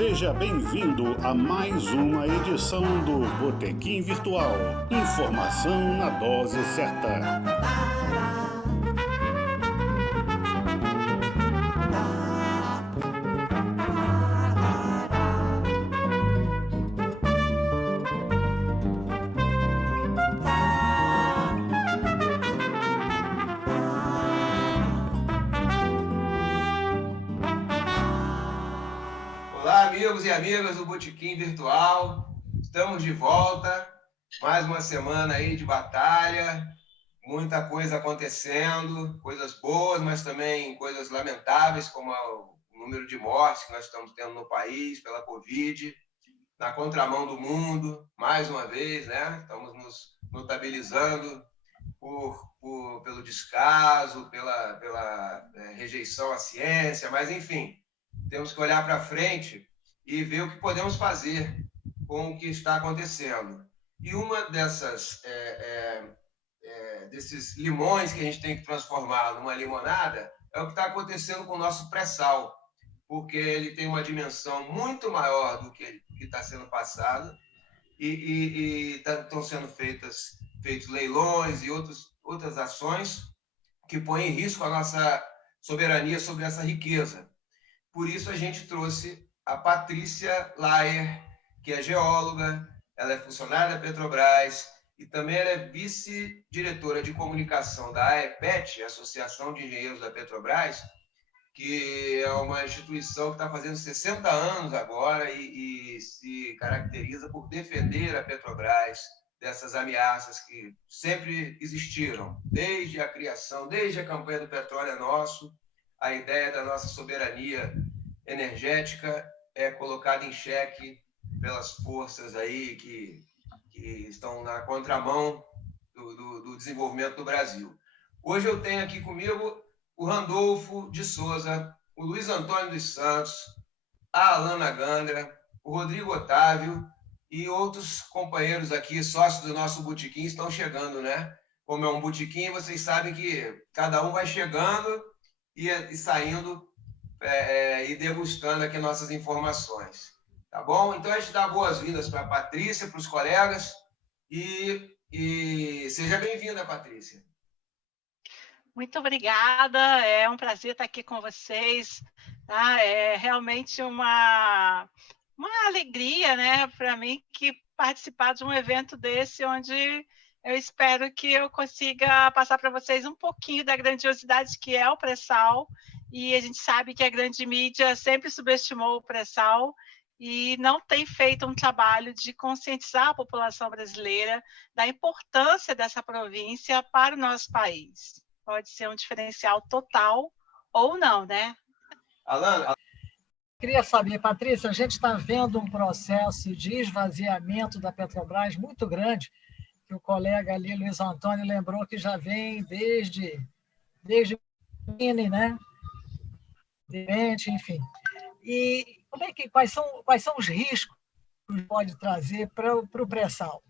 Seja bem-vindo a mais uma edição do Botequim Virtual. Informação na dose certa. Olá, amigos e amigas do Botequim Virtual. Estamos de volta. Mais uma semana aí de batalha. Muita coisa acontecendo. Coisas boas, mas também coisas lamentáveis, como o número de mortes que nós estamos tendo no país pela Covid. Na contramão do mundo, mais uma vez, né? Estamos nos notabilizando pelo descaso, pela rejeição à ciência, mas, enfim, temos que olhar para frente e ver o que podemos fazer com o que está acontecendo. E uma desses limões que a gente tem que transformar numa limonada é o que está acontecendo com o nosso pré-sal, porque ele tem uma dimensão muito maior do que está sendo passado e estão sendo feitos leilões e outras ações que põem em risco a nossa soberania sobre essa riqueza. Por isso a gente trouxe a Patrícia Layer, que é geóloga, ela é funcionária da Petrobras e também ela é vice-diretora de comunicação da AEPET, Associação de Engenheiros da Petrobras, que é uma instituição que está fazendo 60 anos agora e se caracteriza por defender a Petrobras dessas ameaças que sempre existiram, desde a criação, desde a campanha do Petróleo é Nosso. A ideia da nossa soberania energética é colocada em xeque pelas forças aí que estão na contramão do desenvolvimento do Brasil. Hoje eu tenho aqui comigo o Randolfo de Souza, o Luiz Antônio dos Santos, a Alana Gandra, o Rodrigo Otávio e outros companheiros aqui, sócios do nosso botequim, estão chegando, né? Como é um botequim, vocês sabem que cada um vai chegando e saindo e degustando aqui nossas informações. Tá bom? Então, a gente dá boas-vindas para a Patrícia, para os colegas, e seja bem-vinda, Patrícia. Muito obrigada, é um prazer estar aqui com vocês, tá? É realmente uma alegria, né, para mim, que participar de um evento desse, onde eu espero que eu consiga passar para vocês um pouquinho da grandiosidade que é o pré-sal, e a gente sabe que a grande mídia sempre subestimou o pré-sal e não tem feito um trabalho de conscientizar a população brasileira da importância dessa província para o nosso país. Pode ser um diferencial total ou não, né? Alana? Queria saber, Patrícia, a gente está vendo um processo de esvaziamento da Petrobras muito grande, que o colega ali, Luiz Antônio, lembrou que já vem desde né? Enfim. E quais são os riscos que pode trazer para o pré-sal?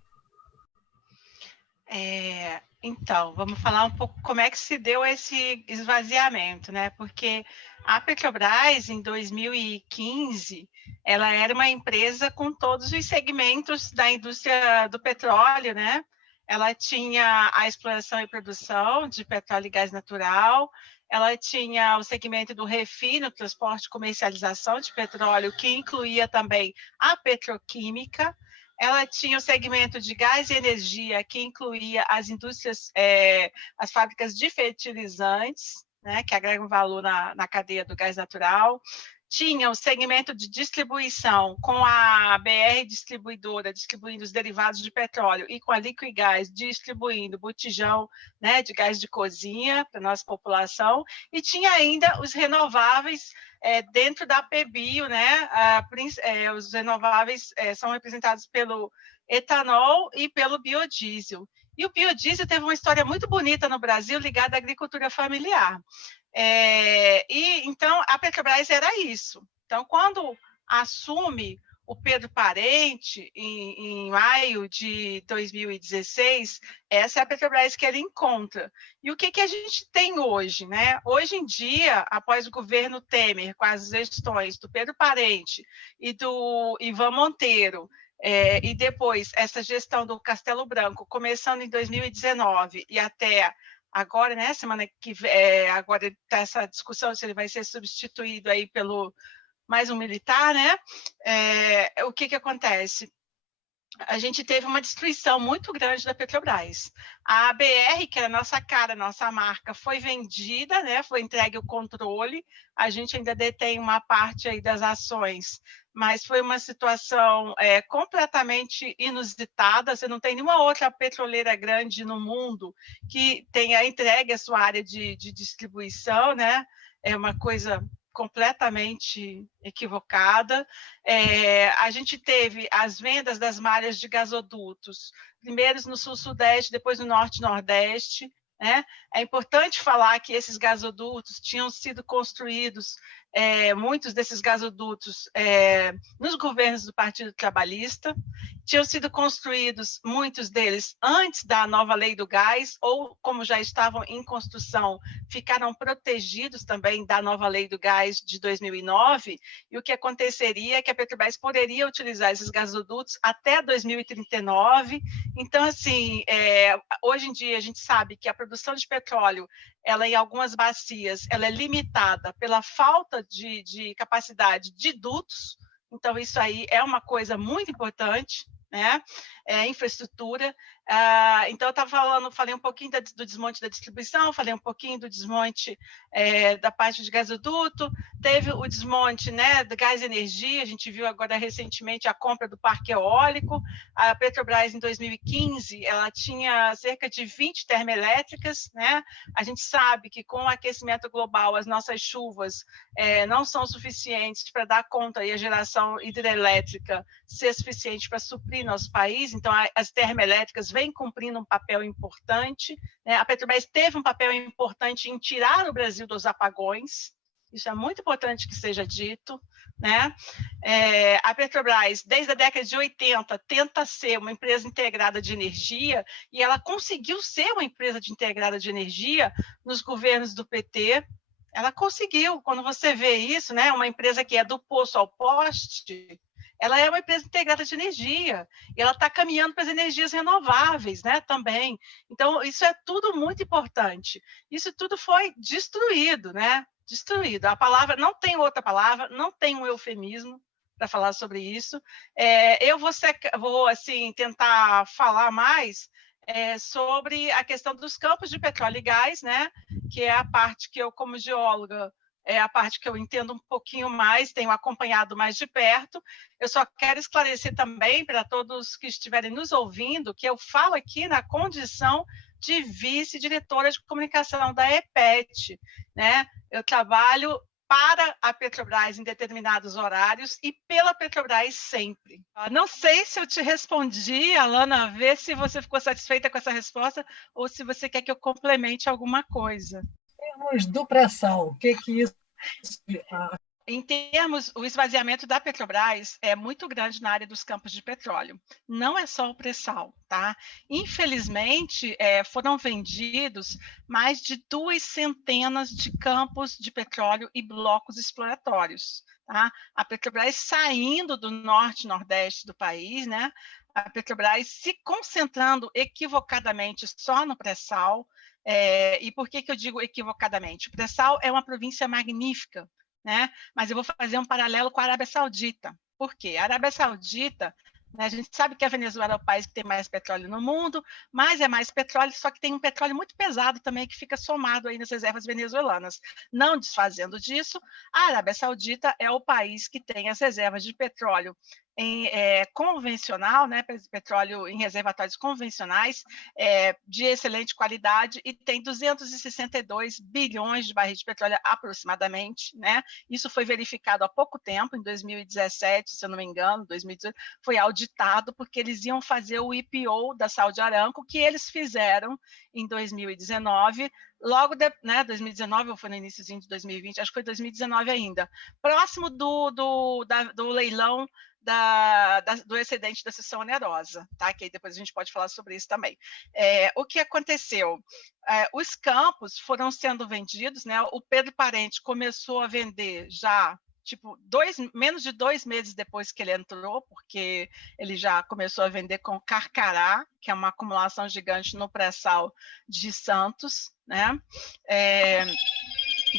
Então, vamos falar um pouco como é que se deu esse esvaziamento, né? Porque a Petrobras, em 2015, ela era uma empresa com todos os segmentos da indústria do petróleo, né? Ela tinha a exploração e produção de petróleo e gás natural, ela tinha o segmento do refino, transporte e comercialização de petróleo, que incluía também a petroquímica. Ela tinha o segmento de gás e energia, que incluía as indústrias, as fábricas de fertilizantes, né, que agregam valor na cadeia do gás natural. Tinha o segmento de distribuição, com a BR Distribuidora, distribuindo os derivados de petróleo, e com a Liquigás, distribuindo botijão, né, de gás de cozinha para a nossa população. E tinha ainda os renováveis, dentro da PBio, né, os renováveis são representados pelo etanol e pelo biodiesel. E o biodiesel teve uma história muito bonita no Brasil, ligada à agricultura familiar. Então, a Petrobras era isso. Então, quando assume o Pedro Parente, em maio de 2016, essa é a Petrobras que ele encontra. E o que a gente tem hoje, né? Hoje em dia, após o governo Temer, com as gestões do Pedro Parente e do Ivan Monteiro, e depois essa gestão do Castelo Branco, começando em 2019 e até agora, né, semana que agora está essa discussão se ele vai ser substituído aí pelo mais um militar, né? O que acontece? A gente teve uma destruição muito grande da Petrobras. A ABR, que era a nossa cara, nossa marca, foi vendida, né? Foi entregue o controle. A gente ainda detém uma parte aí das ações, mas foi uma situação completamente inusitada. Você não tem nenhuma outra petroleira grande no mundo que tenha entregue a sua área de distribuição, né? É uma coisa completamente equivocada. A gente teve as vendas das malhas de gasodutos, primeiro no Sul-Sudeste, depois no Norte-Nordeste, né? É importante falar que esses gasodutos tinham sido construídos, muitos desses gasodutos, nos governos do Partido Trabalhista, tinham sido construídos, muitos deles, antes da nova lei do gás, ou como já estavam em construção, ficaram protegidos também da nova lei do gás de 2009, e o que aconteceria é que a Petrobras poderia utilizar esses gasodutos até 2039. Então, assim, hoje em dia a gente sabe que a produção de petróleo, ela em algumas bacias, ela é limitada pela falta de capacidade de dutos. Então, isso aí é uma coisa muito importante, né? Infraestrutura. Então, eu falei um pouquinho do desmonte da distribuição, falei um pouquinho do desmonte da parte de gasoduto, teve o desmonte, né, do gás e energia. A gente viu agora recentemente a compra do parque eólico. A Petrobras, em 2015, ela tinha cerca de 20 termoelétricas, né? A gente sabe que com o aquecimento global, as nossas chuvas não são suficientes para dar conta e a geração hidrelétrica ser suficiente para suprir nosso país. Então, as termoelétricas vêm cumprindo um papel importante, né? A Petrobras teve um papel importante em tirar o Brasil dos apagões. Isso é muito importante que seja dito, né? A Petrobras, desde a década de 80, tenta ser uma empresa integrada de energia, e ela conseguiu ser uma empresa integrada de energia nos governos do PT. Ela conseguiu. Quando você vê isso, né, uma empresa que é do poço ao poste, ela é uma empresa integrada de energia, e ela está caminhando para as energias renováveis, né, também. Então, isso é tudo muito importante. Isso tudo foi destruído, né? Destruído. A palavra, não tem outra palavra, não tem um eufemismo para falar sobre isso. Eu vou assim, tentar falar mais sobre a questão dos campos de petróleo e gás, né? Que é a parte que eu, como geóloga, é a parte que eu entendo um pouquinho mais, tenho acompanhado mais de perto. Eu só quero esclarecer também para todos que estiverem nos ouvindo que eu falo aqui na condição de vice-diretora de comunicação da EPET, né? Eu trabalho para a Petrobras em determinados horários e pela Petrobras sempre. Não sei se eu te respondi, Alana, vê se você ficou satisfeita com essa resposta ou se você quer que eu complemente alguma coisa. Em termos do pré-sal, o que isso... Em termos, o esvaziamento da Petrobras é muito grande na área dos campos de petróleo. Não é só o pré-sal, tá? Infelizmente, foram vendidos mais de 200 de campos de petróleo e blocos exploratórios, tá? A Petrobras saindo do norte e nordeste do país, né? A Petrobras se concentrando equivocadamente só no pré-sal. E por que eu digo equivocadamente? O pré-sal é uma província magnífica, né? Mas eu vou fazer um paralelo com a Arábia Saudita. Por quê? A Arábia Saudita, né, a gente sabe que a Venezuela é o país que tem mais petróleo no mundo, mas é mais petróleo, só que tem um petróleo muito pesado também que fica somado aí nas reservas venezuelanas. Não desfazendo disso, a Arábia Saudita é o país que tem as reservas de petróleo convencional, né, petróleo em reservatórios convencionais, de excelente qualidade, e tem 262 bilhões de barris de petróleo aproximadamente, né? Isso foi verificado há pouco tempo, em 2017, se eu não me engano, 2018, foi auditado, porque eles iam fazer o IPO da Saudi Aramco, que eles fizeram em 2019, logo, 2019 ou foi no iníciozinho de 2020, acho que foi 2019 ainda, próximo do leilão do excedente da cessão onerosa, tá? Que aí depois a gente pode falar sobre isso também. O que aconteceu? Os campos foram sendo vendidos, né? O Pedro Parente começou a vender já tipo, menos de 2 meses depois que ele entrou, porque ele já começou a vender com Carcará, que é uma acumulação gigante no pré-sal de Santos, né?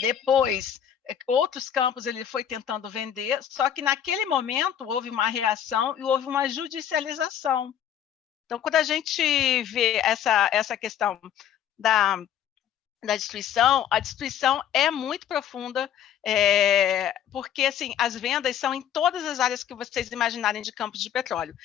Depois, outros campos ele foi tentando vender, só que naquele momento houve uma reação e houve uma judicialização. Então, quando a gente vê essa questão da destruição, a destruição é muito profunda, porque assim, as vendas são em todas as áreas que vocês imaginarem de campos de petróleo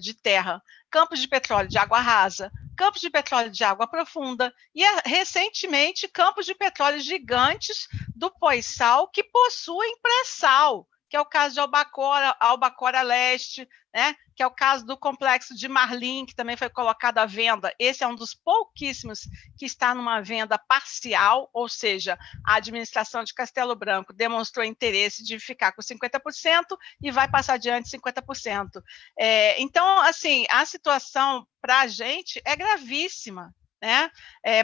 de terra, campos de petróleo de água rasa, campos de petróleo de água profunda e, recentemente, campos de petróleo gigantes do pós-sal que possuem pré-sal, que é o caso de Albacora Leste, né? Que é o caso do complexo de Marlim, que também foi colocado à venda. Esse é um dos pouquíssimos que está numa venda parcial, ou seja, a administração de Castelo Branco demonstrou interesse de ficar com 50% e vai passar adiante 50%. Então, assim, a situação para a gente é gravíssima, né?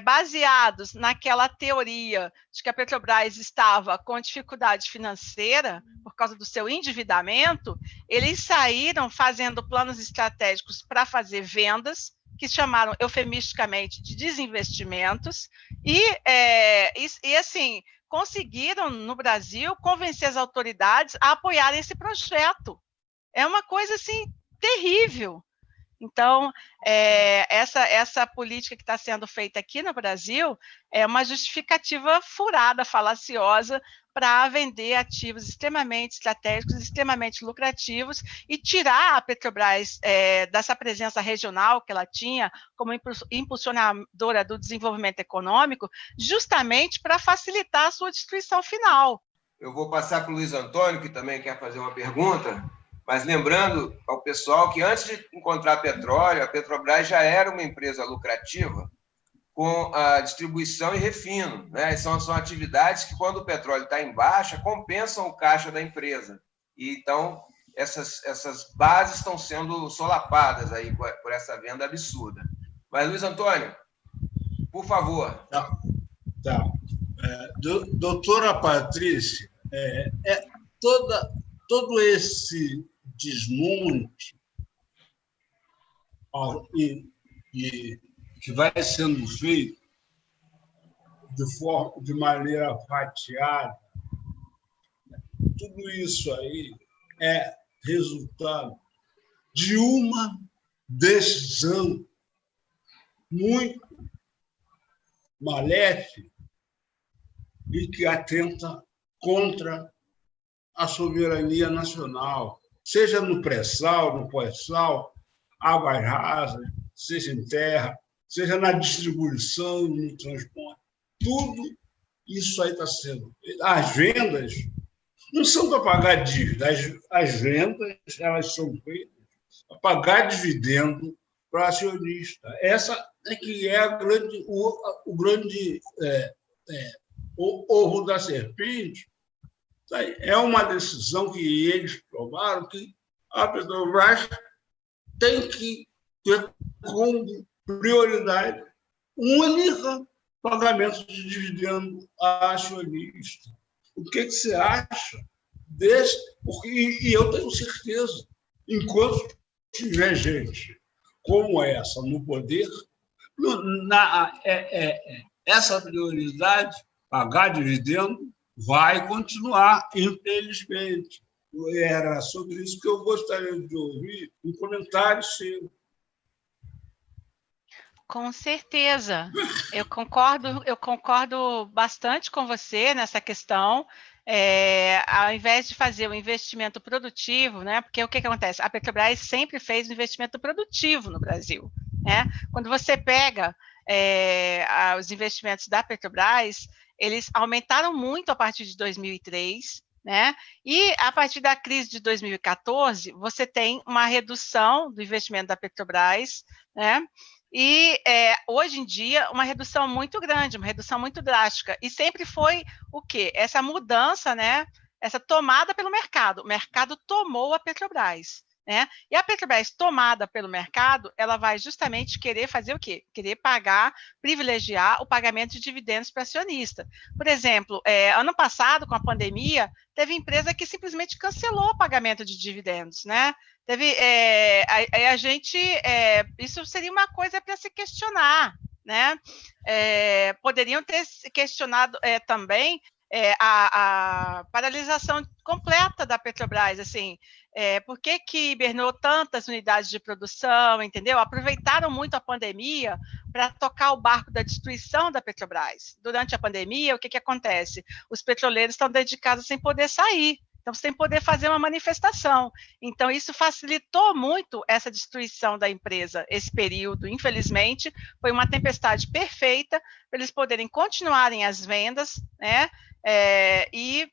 Baseados naquela teoria de que a Petrobras estava com dificuldade financeira por causa do seu endividamento, eles saíram fazendo planos estratégicos para fazer vendas, que chamaram eufemisticamente de desinvestimentos, e assim, conseguiram, no Brasil, convencer as autoridades a apoiarem esse projeto. É uma coisa, assim, terrível. Então, essa política que está sendo feita aqui no Brasil é uma justificativa furada, falaciosa, para vender ativos extremamente estratégicos, extremamente lucrativos, e tirar a Petrobras dessa presença regional que ela tinha como impulsionadora do desenvolvimento econômico, justamente para facilitar a sua destruição final. Eu vou passar para o Luiz Antônio, que também quer fazer uma pergunta. Mas lembrando ao pessoal que antes de encontrar petróleo, a Petrobras já era uma empresa lucrativa com a distribuição e refino, né? São atividades que, quando o petróleo está em baixa, compensam o caixa da empresa. E, então, essas bases estão sendo solapadas aí por essa venda absurda. Mas, Luiz Antônio, por favor. Tá. Doutora Patrícia, todo esse desmonte que vai sendo feito de maneira fatiada, tudo isso aí é resultado de uma decisão muito maléfica e que atenta contra a soberania nacional, seja no pré-sal, no pós-sal, águas rasas, seja em terra, seja na distribuição, no transporte. Tudo isso aí está sendo. As vendas não são para pagar dívida, as vendas elas são feitas para pagar dividendo para acionista. Essa é que é o grande ovo da serpente. É uma decisão que eles tomaram, que a Petrobras tem que ter como prioridade única pagamento de dividendo a acionista. O que você acha desse? E eu tenho certeza, enquanto tiver gente como essa no poder, essa prioridade, pagar dividendo, vai continuar, infelizmente. Era sobre isso que eu gostaria de ouvir um comentário seu. Com certeza. Eu concordo bastante com você nessa questão. Ao invés de fazer um investimento produtivo, né? Porque o que acontece? A Petrobras sempre fez um investimento produtivo no Brasil, né? Quando você pega os investimentos da Petrobras, eles aumentaram muito a partir de 2003, né? E a partir da crise de 2014, você tem uma redução do investimento da Petrobras, né? E hoje em dia, uma redução muito grande, uma redução muito drástica. E sempre foi o quê? Essa mudança, né? Essa tomada pelo mercado. O mercado tomou a Petrobras. Né? E a Petrobras, tomada pelo mercado, ela vai justamente querer fazer o quê? Querer pagar, privilegiar o pagamento de dividendos para acionista. Por exemplo, ano passado, com a pandemia, teve empresa que simplesmente cancelou o pagamento de dividendos, né? Teve, a gente, isso seria uma coisa para se questionar, né? Poderiam ter questionado também a paralisação completa da Petrobras, assim, por que hibernou tantas unidades de produção, entendeu? Aproveitaram muito a pandemia para tocar o barco da destruição da Petrobras. Durante a pandemia, o que acontece? Os petroleiros estão dedicados sem poder sair, então sem poder fazer uma manifestação. Então, isso facilitou muito essa destruição da empresa, esse período. Infelizmente, foi uma tempestade perfeita para eles poderem continuarem as vendas, né? E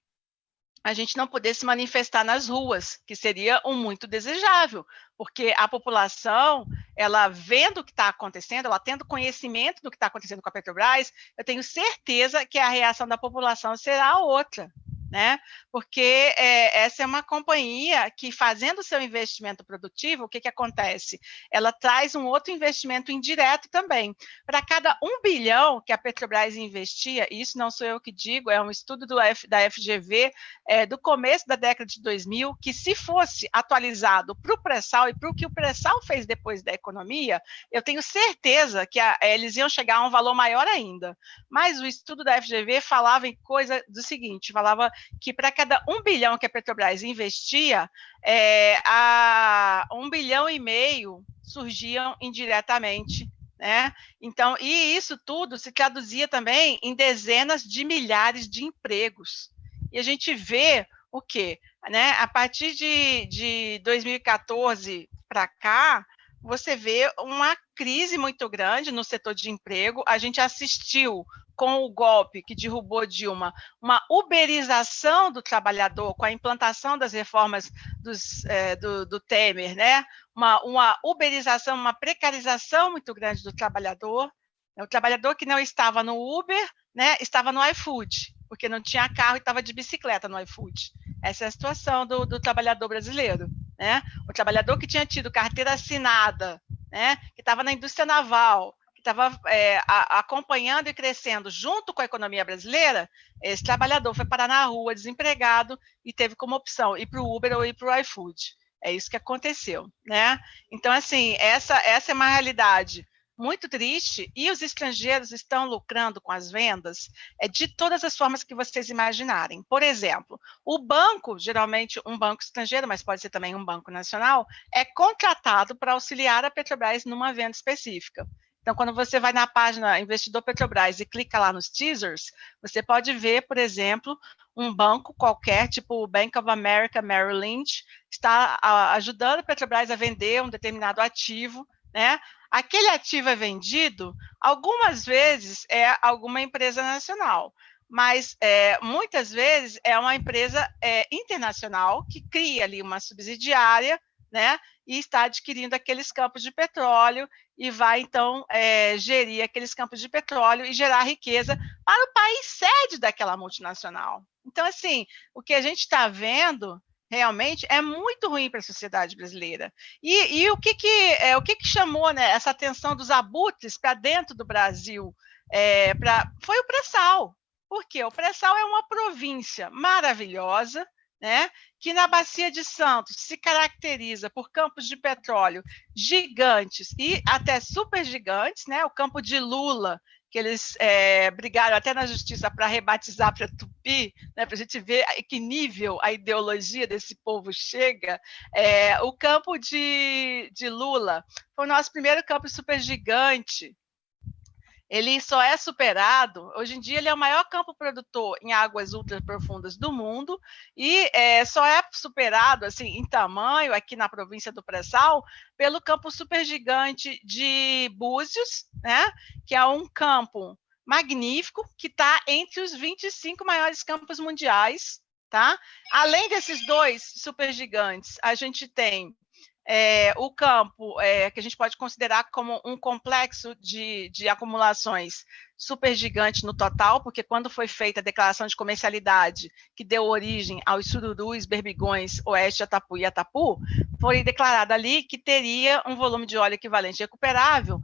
a gente não poder se manifestar nas ruas, que seria muito desejável, porque a população, ela vendo o que está acontecendo, ela tendo conhecimento do que está acontecendo com a Petrobras, eu tenho certeza que a reação da população será outra, né? Porque essa é uma companhia que, fazendo seu investimento produtivo, o que acontece? Ela traz um outro investimento indireto também. Para cada 1 bilhão que a Petrobras investia, e isso não sou eu que digo, é um estudo da FGV, do começo da década de 2000, que se fosse atualizado para o pré-sal e para o que o pré-sal fez depois da economia, eu tenho certeza que eles iam chegar a um valor maior ainda. Mas o estudo da FGV falava em coisa do seguinte, falava que para cada 1 bilhão que a Petrobras investia, 1,5 bilhão surgiam indiretamente, né? Então, e isso tudo se traduzia também em dezenas de milhares de empregos. E a gente vê o quê? Né? A partir de 2014 para cá, você vê uma crise muito grande no setor de emprego. A gente assistiu com o golpe que derrubou Dilma, uma uberização do trabalhador, com a implantação das reformas do Temer, né? Uma uberização, uma precarização muito grande do trabalhador. O trabalhador que não estava no Uber, né, estava no iFood, porque não tinha carro e estava de bicicleta no iFood. Essa é a situação do trabalhador brasileiro, né? O trabalhador que tinha tido carteira assinada, né, que estava na indústria naval, estava acompanhando e crescendo junto com a economia brasileira, esse trabalhador foi parar na rua, desempregado, e teve como opção ir para o Uber ou ir para o iFood. É isso que aconteceu, né? Então, assim, essa é uma realidade muito triste, e os estrangeiros estão lucrando com as vendas de todas as formas que vocês imaginarem. Por exemplo, o banco, geralmente um banco estrangeiro, mas pode ser também um banco nacional, é contratado para auxiliar a Petrobras numa venda específica. Então, quando você vai na página Investidor Petrobras e clica lá nos teasers, você pode ver, por exemplo, um banco qualquer, tipo o Bank of America, Merrill Lynch, está ajudando a Petrobras a vender um determinado ativo, né? Aquele ativo é vendido, algumas vezes é alguma empresa nacional, mas muitas vezes é uma empresa internacional que cria ali uma subsidiária, né? E está adquirindo aqueles campos de petróleo e vai, então, gerir aqueles campos de petróleo e gerar riqueza para o país sede daquela multinacional. Então, assim, o que a gente está vendo realmente é muito ruim para a sociedade brasileira. E o que chamou, né, essa atenção dos abutres para dentro do Brasil? Foi o pré-sal. Por quê? O pré-sal é uma província maravilhosa, né, que na Bacia de Santos se caracteriza por campos de petróleo gigantes e até super gigantes, né? O campo de Lula, que eles brigaram até na justiça para rebatizar para Tupi, né? Para a gente ver a que nível a ideologia desse povo chega. O campo de Lula foi o nosso primeiro campo super gigante. Ele só é superado, hoje em dia ele é o maior campo produtor em águas ultraprofundas do mundo e só é superado assim, em tamanho aqui na província do Pré-Sal pelo campo supergigante de Búzios, né? Que é um campo magnífico que está entre os 25 maiores campos mundiais. Tá? Além desses dois supergigantes, a gente tem o campo, que a gente pode considerar como um complexo de acumulações supergigante no total, porque quando foi feita a declaração de comercialidade, que deu origem aos sururus, berbigões, oeste, Atapu e Atapu, foi declarado ali que teria um volume de óleo equivalente recuperável.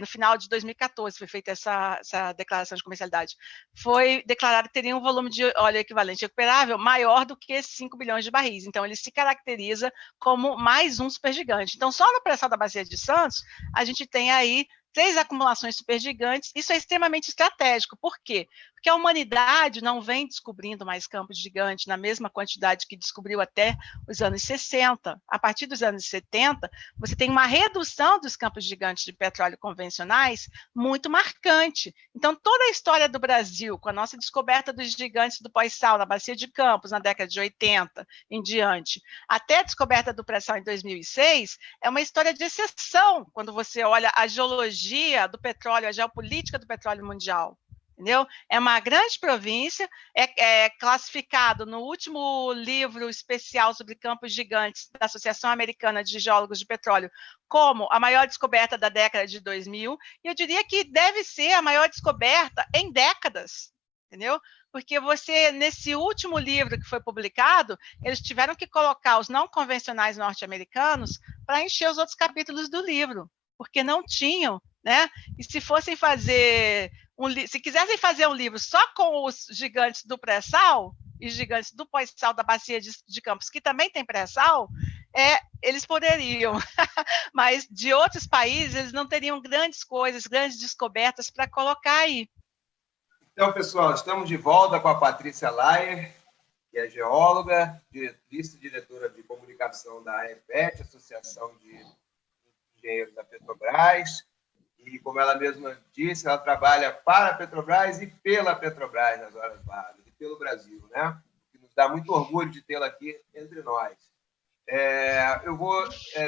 No final de 2014 foi feita essa declaração de comercialidade, foi declarado que teria um volume de óleo equivalente recuperável maior do que 5 bilhões de barris. Então, ele se caracteriza como mais um supergigante. Então, só no pré-sal da Bacia de Santos, a gente tem aí 3 acumulações supergigantes. Isso é extremamente estratégico. Por quê? Porque a humanidade não vem descobrindo mais campos gigantes na mesma quantidade que descobriu até os anos 60. A partir dos anos 70, você tem uma redução dos campos gigantes de petróleo convencionais muito marcante. Então, toda a história do Brasil, com a nossa descoberta dos gigantes do pós-sal na Bacia de Campos, na década de 80 em diante, até a descoberta do pré-sal em 2006, é uma história de exceção quando você olha a geologia do petróleo, a geopolítica do petróleo mundial. Entendeu? É uma grande província, é classificado no último livro especial sobre campos gigantes da Associação Americana de Geólogos de Petróleo como a maior descoberta da década de 2000, e eu diria que deve ser a maior descoberta em décadas, entendeu? Porque você, nesse último livro que foi publicado, eles tiveram que colocar os não convencionais norte-americanos para encher os outros capítulos do livro, porque não tinham, né? E se fossem fazer se quisessem fazer um livro só com os gigantes do pré-sal e gigantes do pós-sal da Bacia de Campos, que também tem pré-sal, eles poderiam, mas de outros países eles não teriam grandes coisas, grandes descobertas para colocar aí. Então, pessoal, estamos de volta com a Patrícia Layer, que é geóloga, vice-diretora de comunicação da AEPET, Associação de Engenheiros da Petrobras. E, como ela mesma disse, ela trabalha para a Petrobras e pela Petrobras nas horas vagas, e pelo Brasil, né? Que nos dá muito orgulho de tê-la aqui entre nós. Eu vou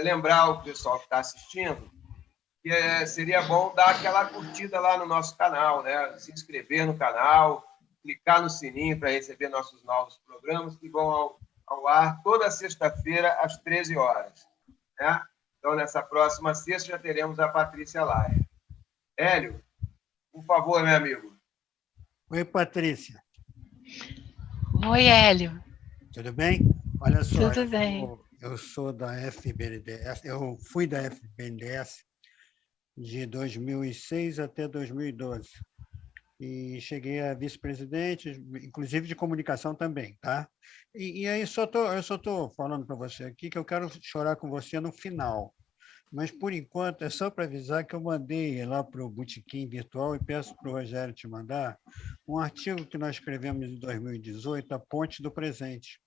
lembrar o pessoal que está assistindo que seria bom dar aquela curtida lá no nosso canal, né? Se inscrever no canal, clicar no sininho para receber nossos novos programas que vão ao ar toda sexta-feira às 13 horas, né? Então, nessa próxima sexta, já teremos a Patrícia Layer. Hélio, por favor, meu amigo. Oi, Patrícia. Oi, Hélio. Tudo bem? Olha só, Tudo bem. Eu sou da FBNDES, eu fui da FBNDES de 2006 até 2012. E cheguei a vice-presidente, inclusive de comunicação também, tá? E aí eu só estou falando para você aqui que eu quero chorar com você no final. Mas, por enquanto, é só para avisar que eu mandei lá para o Botequim Virtual e peço para o Rogério te mandar um artigo que nós escrevemos em 2018, A Ponte do Presente.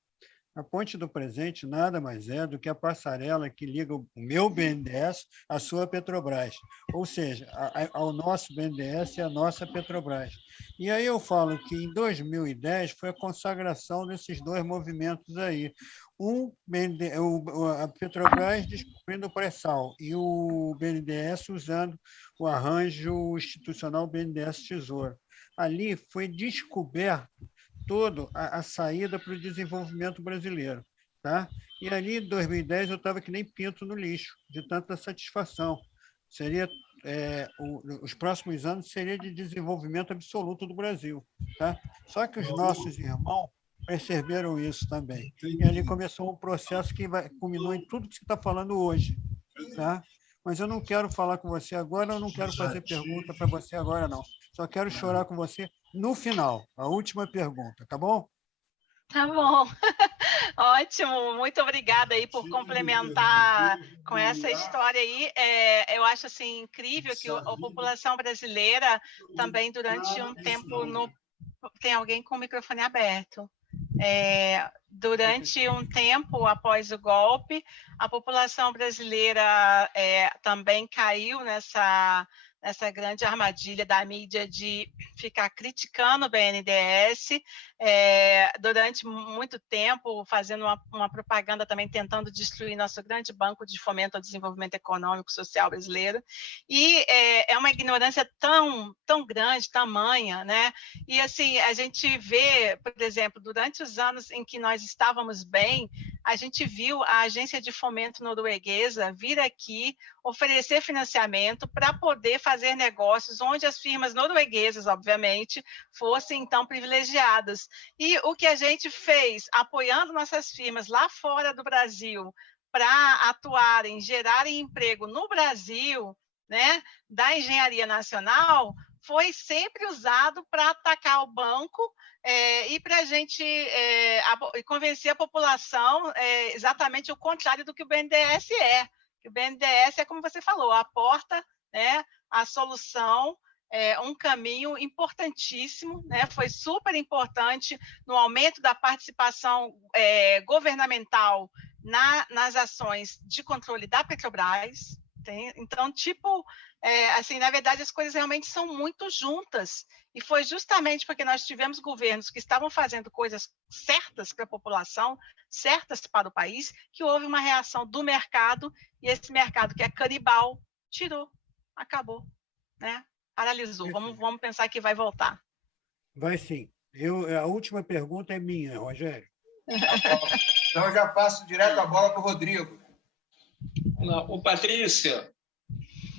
A Ponte do Presente nada mais é do que a passarela que liga o meu BNDES à sua Petrobras, ou seja, ao nosso BNDES e à nossa Petrobras. E aí eu falo que em 2010 foi a consagração desses dois movimentos aí. A Petrobras descobrindo o pré-sal e o BNDES usando o arranjo institucional BNDES Tesouro. Ali foi descoberto toda a saída para o desenvolvimento brasileiro. Tá? E ali, em 2010, eu estava que nem pinto no lixo, de tanta satisfação. Os próximos anos seria de desenvolvimento absoluto do Brasil. Tá? Só que os nossos irmãos perceberam isso também. E ali começou um processo que culminou em tudo que você está falando hoje. Tá? Mas eu não quero falar com você agora, eu não quero fazer pergunta para você agora, não. Só quero chorar com você no final, a última pergunta, tá bom? Tá bom. Ótimo, muito obrigada aí por complementar com essa história aí. Eu acho assim incrível que a população brasileira também durante um tempo tem alguém com o microfone aberto. Durante um tempo após o golpe, a população brasileira também caiu nessa grande armadilha da mídia de ficar criticando o BNDES, durante muito tempo, fazendo uma propaganda também, tentando destruir nosso grande banco de fomento ao desenvolvimento econômico e social brasileiro. E é uma ignorância tão grande, tamanha, né? E assim, a gente vê, por exemplo, durante os anos em que nós estávamos bem, a gente viu a agência de fomento norueguesa vir aqui oferecer financiamento para poder fazer negócios onde as firmas norueguesas, obviamente, fossem, então, privilegiadas. E o que a gente fez, apoiando nossas firmas lá fora do Brasil, para atuarem, gerarem emprego no Brasil, né, da engenharia nacional, foi sempre usado para atacar o banco e para a gente convencer a população exatamente o contrário do que o BNDES é. O BNDES é, como você falou, a porta, né, a solução, um caminho importantíssimo, né, foi super importante no aumento da participação governamental nas ações de controle da Petrobras. Então, assim, na verdade, as coisas realmente são muito juntas. E foi justamente porque nós tivemos governos que estavam fazendo coisas certas para a população, certas para o país, que houve uma reação do mercado, e esse mercado, que é canibal, tirou, acabou, né? Paralisou. Vamos pensar que vai voltar. Vai sim. A última pergunta é minha, Rogério. Então, eu já passo direto a bola para o Rodrigo. Ô, Patrícia,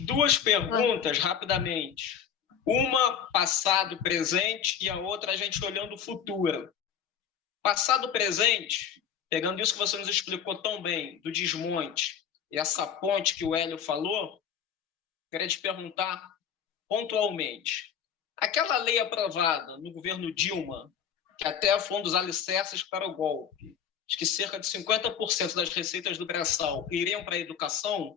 duas perguntas rapidamente. Uma, passado, presente, e a outra, a gente olhando o futuro. Passado, presente, pegando isso que você nos explicou tão bem, do desmonte, e essa ponte que o Hélio falou, queria te perguntar pontualmente. Aquela lei aprovada no governo Dilma, que até foi um dos alicerces para o golpe, acho que cerca de 50% das receitas do pré-sal iriam para a educação,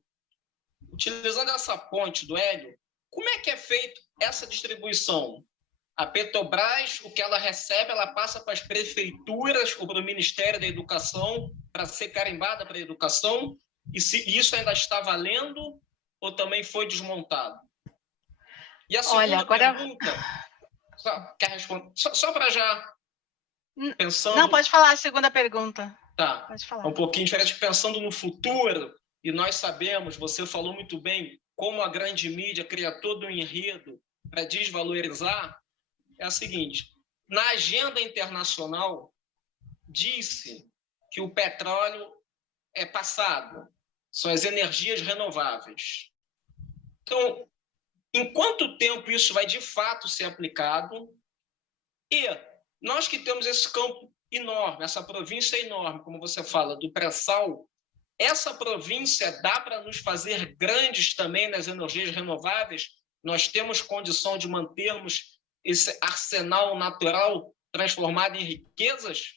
utilizando essa ponte do Hélio, como é que é feita essa distribuição? A Petrobras, o que ela recebe, ela passa para as prefeituras ou para o Ministério da Educação para ser carimbada para a educação? E se isso ainda está valendo ou também foi desmontado? E a segunda pergunta... Quer responder? Só para já... Pensando... Não, pode falar a segunda pergunta. Tá, pode falar. Um pouquinho diferente, pensando no futuro, e nós sabemos, você falou muito bem, como a grande mídia cria todo um enredo para desvalorizar, é a seguinte, na agenda internacional, disse que o petróleo é passado, são as energias renováveis. Então, em quanto tempo isso vai de fato ser aplicado? E nós que temos esse campo enorme, essa província enorme, como você fala, do pré-sal, essa província dá para nos fazer grandes também nas energias renováveis? Nós temos condição de mantermos esse arsenal natural transformado em riquezas?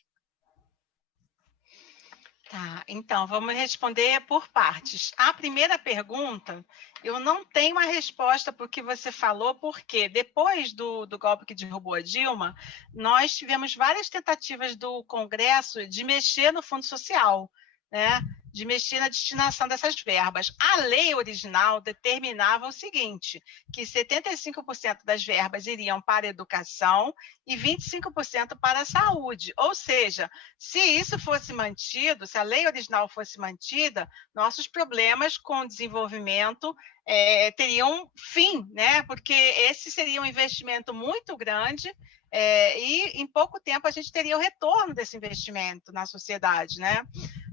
Tá, então, vamos responder por partes. A primeira pergunta, eu não tenho uma resposta para o que você falou, porque depois do golpe que derrubou a Dilma, nós tivemos várias tentativas do Congresso de mexer no Fundo Social, né? De mexer na destinação dessas verbas. A lei original determinava o seguinte, que 75% das verbas iriam para a educação e 25% para a saúde. Ou seja, se isso fosse mantido, se a lei original fosse mantida, nossos problemas com o desenvolvimento teriam fim, né? Porque esse seria um investimento muito grande e em pouco tempo a gente teria o retorno desse investimento na sociedade, né?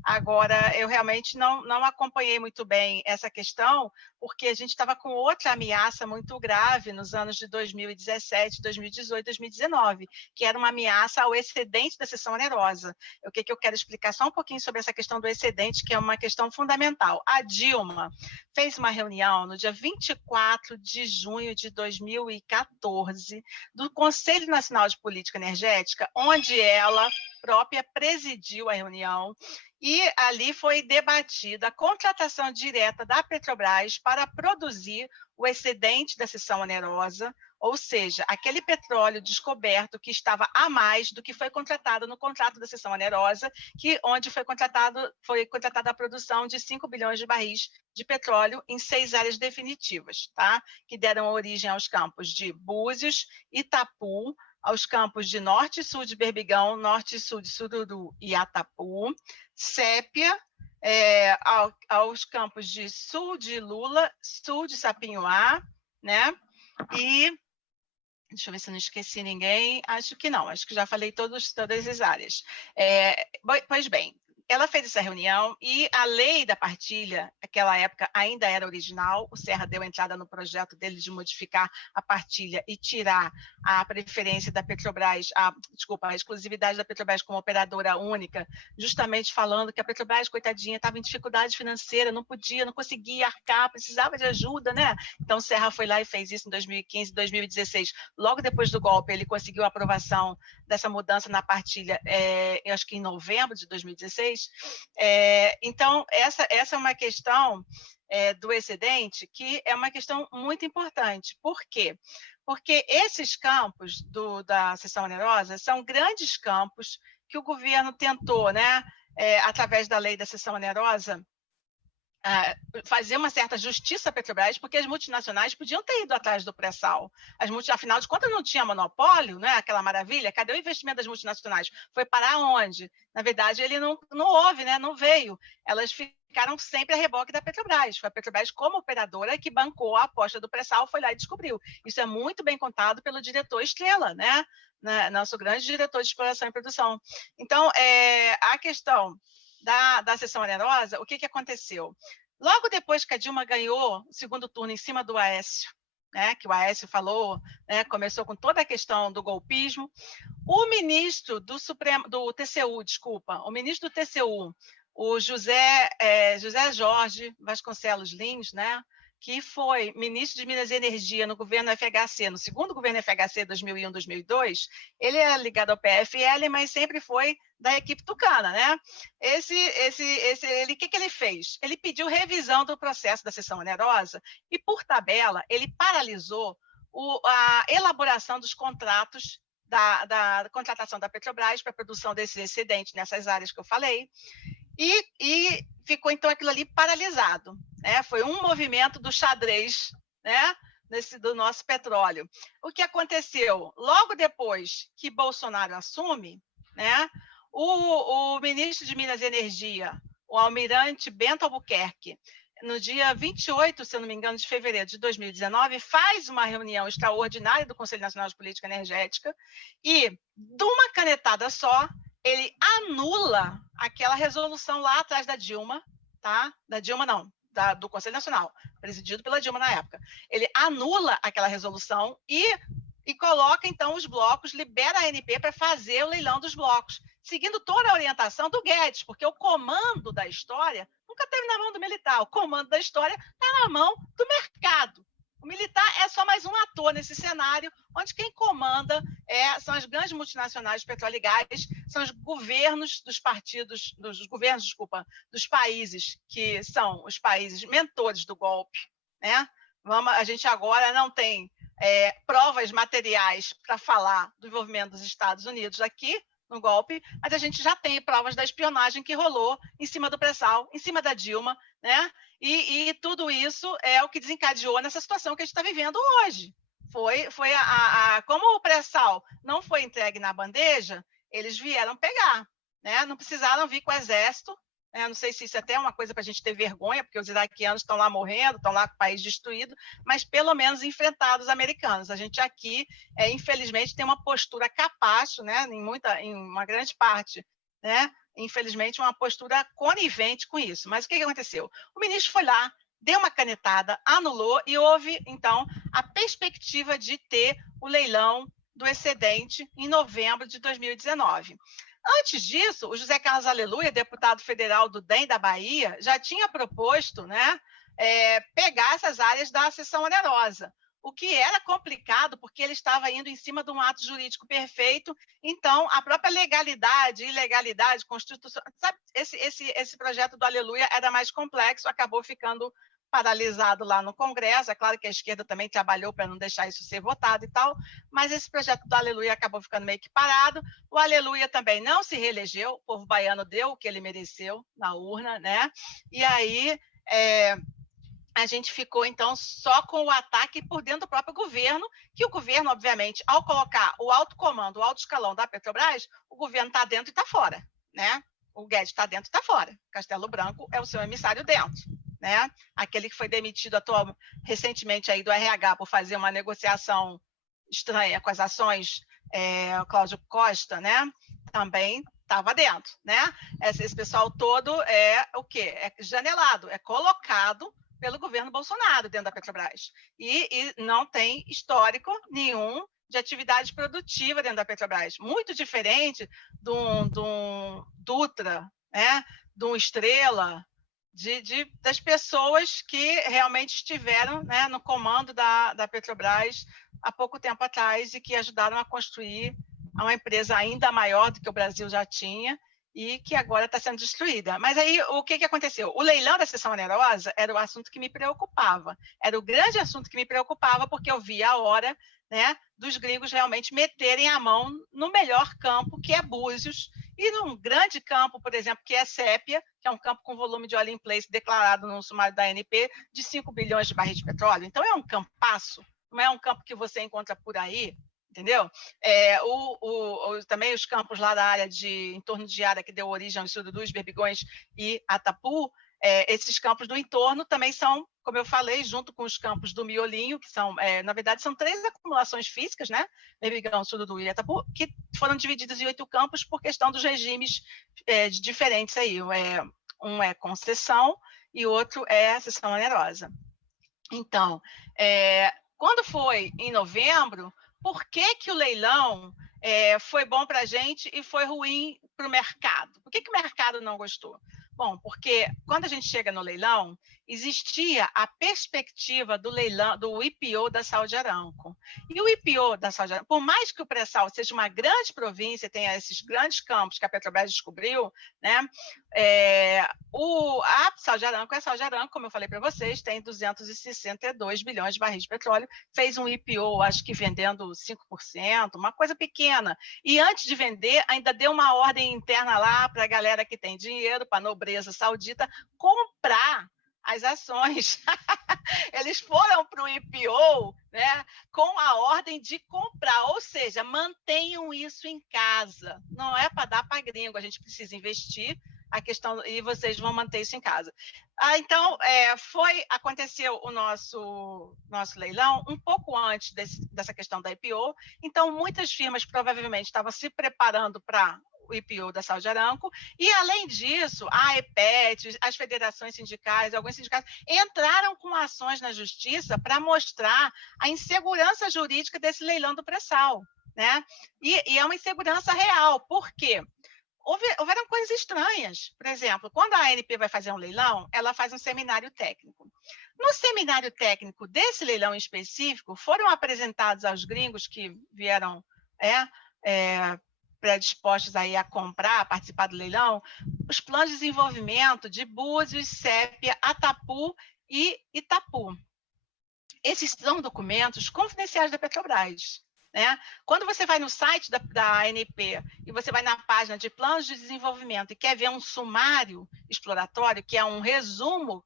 Agora, eu realmente não acompanhei muito bem essa questão, porque a gente estava com outra ameaça muito grave nos anos de 2017, 2018, 2019, que era uma ameaça ao excedente da seção onerosa. O que eu quero explicar só um pouquinho sobre essa questão do excedente, que é uma questão fundamental. A Dilma fez uma reunião no dia 24 de junho de 2014 do Conselho Nacional de Política Energética, onde ela própria presidiu a reunião, e ali foi debatida a contratação direta da Petrobras para produzir o excedente da seção onerosa, ou seja, aquele petróleo descoberto que estava a mais do que foi contratado no contrato da seção onerosa, onde foi contratada a produção de 5 bilhões de barris de petróleo em 6 áreas definitivas, tá? Que deram origem aos campos de Búzios, Itapu, aos campos de norte e sul de Berbigão, norte e sul de Sururu e Atapu, Sépia, aos campos de sul de Lula, sul de Sapinhoá, né? E, deixa eu ver se eu não esqueci ninguém, acho que não, acho que já falei todas as áreas. Pois bem, ela fez essa reunião e a lei da partilha, naquela época, ainda era original. O Serra deu entrada no projeto dele de modificar a partilha e tirar a preferência da Petrobras, a exclusividade da Petrobras como operadora única, justamente falando que a Petrobras, coitadinha, estava em dificuldade financeira, não conseguia arcar, precisava de ajuda, né? Então, o Serra foi lá e fez isso em 2015, 2016. Logo depois do golpe, ele conseguiu a aprovação dessa mudança na partilha, eu acho que em novembro de 2016. Então, essa é uma questão do excedente que é uma questão muito importante. Por quê? Porque esses campos da cessão onerosa são grandes campos que o governo tentou, né, através da lei da cessão onerosa, fazer uma certa justiça à Petrobras, porque as multinacionais podiam ter ido atrás do pré-sal. Afinal de contas, não tinha monopólio, né? Aquela maravilha. Cadê o investimento das multinacionais? Foi parar onde? Na verdade, ele não houve, né? Não veio. Elas ficaram sempre a reboque da Petrobras. Foi a Petrobras, como operadora, que bancou a aposta do pré-sal, foi lá e descobriu. Isso é muito bem contado pelo diretor Estrela, né? Nosso grande diretor de exploração e produção. Então, a questão da cessão onerosa, o que aconteceu? Logo depois que a Dilma ganhou o segundo turno em cima do Aécio, né, que o Aécio falou, né, começou com toda a questão do golpismo, o ministro do TCU, o ministro do TCU, o José Jorge Vasconcelos Lins, né, que foi ministro de Minas e Energia no governo FHC, no segundo governo FHC, 2001-2002, ele é ligado ao PFL, mas sempre foi da equipe tucana, né? O que ele fez? Ele pediu revisão do processo da cessão onerosa e, por tabela, ele paralisou a elaboração dos contratos da contratação da Petrobras para a produção desses excedentes nessas áreas que eu falei, e ficou, então, aquilo ali paralisado, né? Foi um movimento do xadrez, né? Do nosso petróleo. O que aconteceu? Logo depois que Bolsonaro assume, né? O ministro de Minas e Energia, o almirante Bento Albuquerque, no dia 28, se eu não me engano, de fevereiro de 2019, faz uma reunião extraordinária do Conselho Nacional de Política Energética e, de uma canetada só, ele anula aquela resolução lá atrás da Dilma, tá? Da Dilma não, do Conselho Nacional, presidido pela Dilma na época. Ele anula aquela resolução e coloca, então, os blocos, libera a ANP para fazer o leilão dos blocos, seguindo toda a orientação do Guedes, porque o comando da história nunca esteve na mão do militar, o comando da história está na mão do mercado. O militar é só mais um ator nesse cenário, onde quem comanda são as grandes multinacionais de petróleo e gás, são os governos dos países que são os países mentores do golpe, né? A gente agora não tem provas materiais para falar do envolvimento dos Estados Unidos aqui no golpe, mas a gente já tem provas da espionagem que rolou em cima do pré-sal, em cima da Dilma, né? E tudo isso é o que desencadeou nessa situação que a gente está vivendo hoje. Como o pré-sal não foi entregue na bandeja, eles vieram pegar, né? Não precisaram vir com o exército. Não sei se isso é até uma coisa para a gente ter vergonha, porque os iraquianos estão lá morrendo, estão lá com o país destruído, mas pelo menos enfrentaram os americanos. A gente aqui, infelizmente, tem uma postura capacho, né? Em uma grande parte, né? Infelizmente, uma postura conivente com isso. Mas o que aconteceu? O ministro foi lá, deu uma canetada, anulou e houve, então, a perspectiva de ter o leilão do excedente em novembro de 2019. Antes disso, o José Carlos Aleluia, deputado federal do DEM da Bahia, já tinha proposto, né, pegar essas áreas da cessão onerosa, o que era complicado, porque ele estava indo em cima de um ato jurídico perfeito, então a própria legalidade, ilegalidade, constituição... Sabe, esse projeto do Aleluia era mais complexo, acabou ficando paralisado lá no Congresso. É claro que a esquerda também trabalhou para não deixar isso ser votado e tal, mas esse projeto do Aleluia acabou ficando meio que parado. O Aleluia também não se reelegeu, o povo baiano deu o que ele mereceu na urna, né? E aí a gente ficou, então, só com o ataque por dentro do próprio governo, que o governo, obviamente, ao colocar o alto comando, o alto escalão da Petrobras, o governo está dentro e está fora, né? O Guedes está dentro e está fora. Castelo Branco é o seu emissário dentro, né? Aquele que foi demitido recentemente aí do RH por fazer uma negociação estranha com as ações, Cláudio Costa, né? também estava dentro, né? Esse pessoal todo é o quê? É janelado, é colocado pelo governo Bolsonaro dentro da Petrobras. E não tem histórico nenhum de atividade produtiva dentro da Petrobras. Muito diferente de um Dutra, né? De um Estrela, das pessoas que realmente estiveram, né, no comando da Petrobras há pouco tempo atrás e que ajudaram a construir uma empresa ainda maior do que o Brasil já tinha e que agora está sendo destruída. Mas aí, o que aconteceu? O leilão da sessão onerosa era o assunto que me preocupava. Era o grande assunto que me preocupava, porque eu via a hora, né, dos gringos realmente meterem a mão no melhor campo, que é Búzios, e num grande campo, por exemplo, que é Sépia, que é um campo com volume de oil in place declarado no sumário da ANP de 5 bilhões de barris de petróleo. Então, é um campaço, não é um campo que você encontra por aí, entendeu? Também os campos lá da área em torno de Ara, que deu origem aos Sururus, Berbigões e Atapu, esses campos do entorno também são, como eu falei, junto com os campos do Miolinho, que são, na verdade, são 3 acumulações físicas, né? Berbigão, Sururu e Atapu, que foram divididos em 8 campos por questão dos regimes diferentes aí. Um é concessão e outro é cessão onerosa. Então, quando foi em novembro, por que o leilão foi bom para a gente e foi ruim para o mercado? Por que o mercado não gostou? Bom, porque quando a gente chega no leilão, existia a perspectiva do leilão, do IPO da Saudi Aramco. E o IPO da Saudi Aramco, por mais que o pré-sal seja uma grande província, tenha esses grandes campos que a Petrobras descobriu, né? A Saudi Aramco, como eu falei para vocês, tem 262 bilhões de barris de petróleo, fez um IPO, acho que vendendo 5%, uma coisa pequena. E antes de vender, ainda deu uma ordem interna lá para a galera que tem dinheiro, para a nobreza saudita, comprar as ações. Eles foram para o IPO, né, com a ordem de comprar, ou seja, mantenham isso em casa. Não é para dar para gringo, a gente precisa investir a questão e vocês vão manter isso em casa. Então, aconteceu o nosso leilão um pouco antes dessa questão da IPO, então muitas firmas provavelmente estavam se preparando para o IPO da Saudi Aramco, e além disso, a EPET, as federações sindicais, alguns sindicatos entraram com ações na justiça para mostrar a insegurança jurídica desse leilão do pré-sal, né? E é uma insegurança real. Por quê? Houveram coisas estranhas. Por exemplo, quando a ANP vai fazer um leilão, ela faz um seminário técnico. No seminário técnico desse leilão em específico, foram apresentados aos gringos que vieram predispostos aí a comprar, a participar do leilão, os planos de desenvolvimento de Búzios, Sépia, Atapu e Itapu. Esses são documentos confidenciais da Petrobras, né? Quando você vai no site da ANP e você vai na página de planos de desenvolvimento e quer ver um sumário exploratório, que é um resumo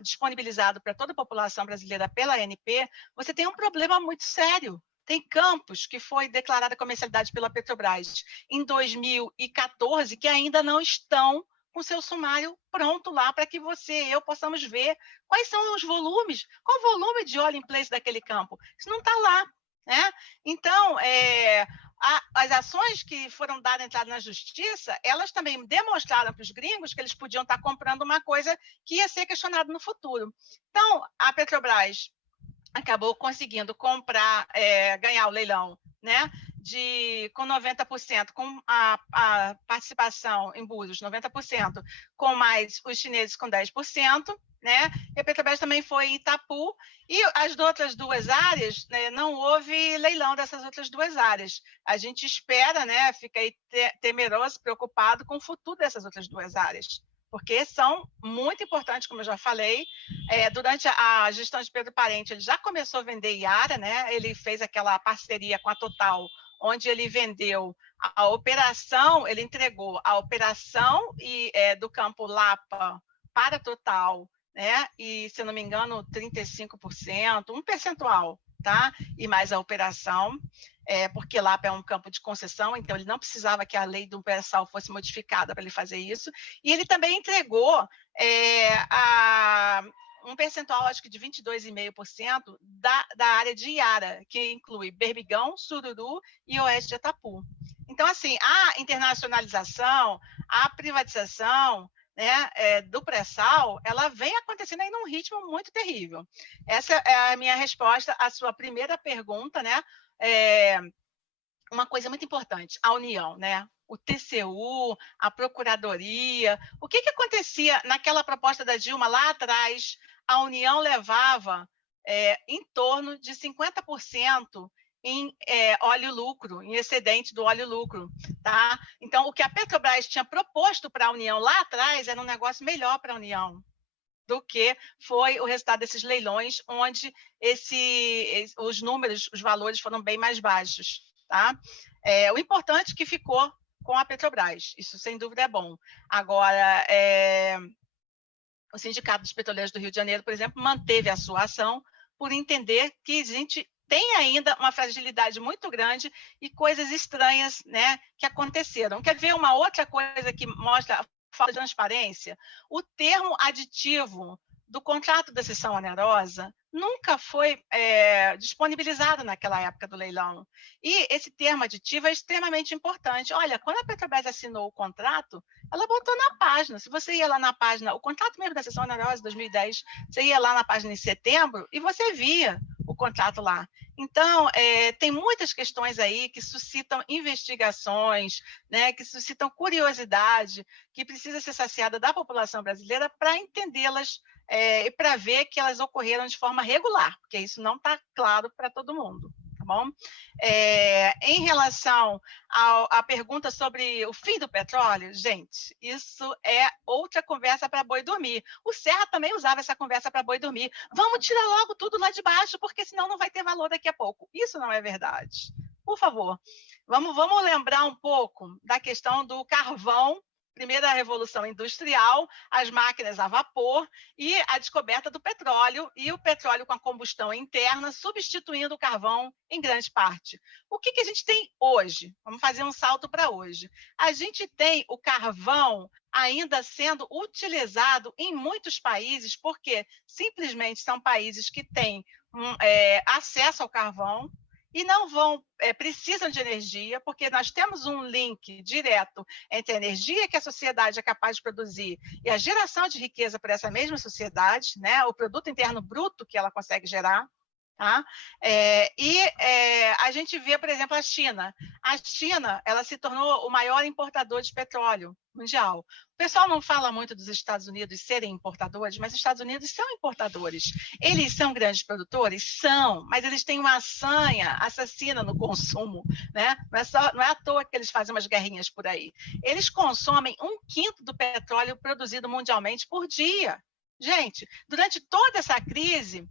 disponibilizado para toda a população brasileira pela ANP, você tem um problema muito sério. Tem campos que foi declarada comercialidade pela Petrobras em 2014 que ainda não estão com seu sumário pronto lá para que você e eu possamos ver quais são os volumes, qual o volume de oil in place daquele campo. Isso não está lá, né? Então, as ações que foram dadas entrada na justiça, elas também demonstraram para os gringos que eles podiam estar comprando uma coisa que ia ser questionada no futuro. Então, a Petrobras acabou conseguindo comprar, ganhar o leilão, né? Com 90%, com a participação em Búzios, 90%, com mais os chineses com 10%, né? E a Petrobras também foi em Itapu, e as outras 2 áreas, né, não houve leilão dessas outras 2 áreas. A gente espera, né, fica aí temeroso, preocupado com o futuro dessas outras 2 áreas, porque são muito importantes, como eu já falei. Durante a gestão de Pedro Parente, ele já começou a vender Iara, né? Ele fez aquela parceria com a Total, onde ele vendeu a operação, ele entregou a operação do campo Lapa para a Total, né? E, se eu não me engano, 35%, um percentual, tá? E mais a operação, porque Lapa é um campo de concessão, então ele não precisava que a lei do pré-sal fosse modificada para ele fazer isso. E ele também entregou um percentual, acho que de 22,5% da área de Iara, que inclui Berbigão, Sururu e Oeste de Atapu. Então, assim, a internacionalização, a privatização, né, do pré-sal, ela vem acontecendo aí num ritmo muito terrível. Essa é a minha resposta à sua primeira pergunta, né? Uma coisa muito importante, a união, né? O TCU, a Procuradoria. O que acontecia naquela proposta da Dilma lá atrás? A União levava em torno de 50% em óleo-lucro, em excedente do óleo-lucro. Tá? Então, o que a Petrobras tinha proposto para a União lá atrás era um negócio melhor para a União do que foi o resultado desses leilões, onde os números, os valores foram bem mais baixos. Tá? O importante é que ficou com a Petrobras, isso sem dúvida é bom. Agora, o Sindicato dos Petroleiros do Rio de Janeiro, por exemplo, manteve a sua ação por entender que a gente tem ainda uma fragilidade muito grande e coisas estranhas, né, que aconteceram. Quer ver uma outra coisa que mostra a falta de transparência? O termo aditivo do contrato da cessão onerosa nunca foi disponibilizado naquela época do leilão. E esse termo aditivo é extremamente importante. Olha, quando a Petrobras assinou o contrato, ela botou na página. Se você ia lá na página, o contrato mesmo da cessão onerosa de 2010, você ia lá na página em setembro e você via o contrato lá. Então, tem muitas questões aí que suscitam investigações, né, que suscitam curiosidade, que precisa ser saciada da população brasileira para entendê-las e para ver que elas ocorreram de forma regular, porque isso não está claro para todo mundo. Tá bom? Em relação à pergunta sobre o fim do petróleo, gente, isso é outra conversa para boi dormir. O Serra também usava essa conversa para boi dormir. Vamos tirar logo tudo lá de baixo, porque senão não vai ter valor daqui a pouco. Isso não é verdade. Por favor, vamos lembrar um pouco da questão do carvão, primeira revolução industrial, as máquinas a vapor e a descoberta do petróleo, e o petróleo com a combustão interna substituindo o carvão em grande parte. O que a gente tem hoje? Vamos fazer um salto para hoje. A gente tem o carvão ainda sendo utilizado em muitos países, porque simplesmente são países que têm acesso ao carvão, e não precisam de energia, porque nós temos um link direto entre a energia que a sociedade é capaz de produzir e a geração de riqueza para essa mesma sociedade, né? O produto interno bruto que ela consegue gerar. Tá? A gente vê, por exemplo, a China. A China, ela se tornou o maior importador de petróleo mundial. O pessoal não fala muito dos Estados Unidos serem importadores, mas os Estados Unidos são importadores. Eles são grandes produtores? São, mas eles têm uma sanha assassina no consumo. Né? Não é à toa que eles fazem umas guerrinhas por aí. Eles consomem 1/5 do petróleo produzido mundialmente por dia. Gente, durante toda essa crise,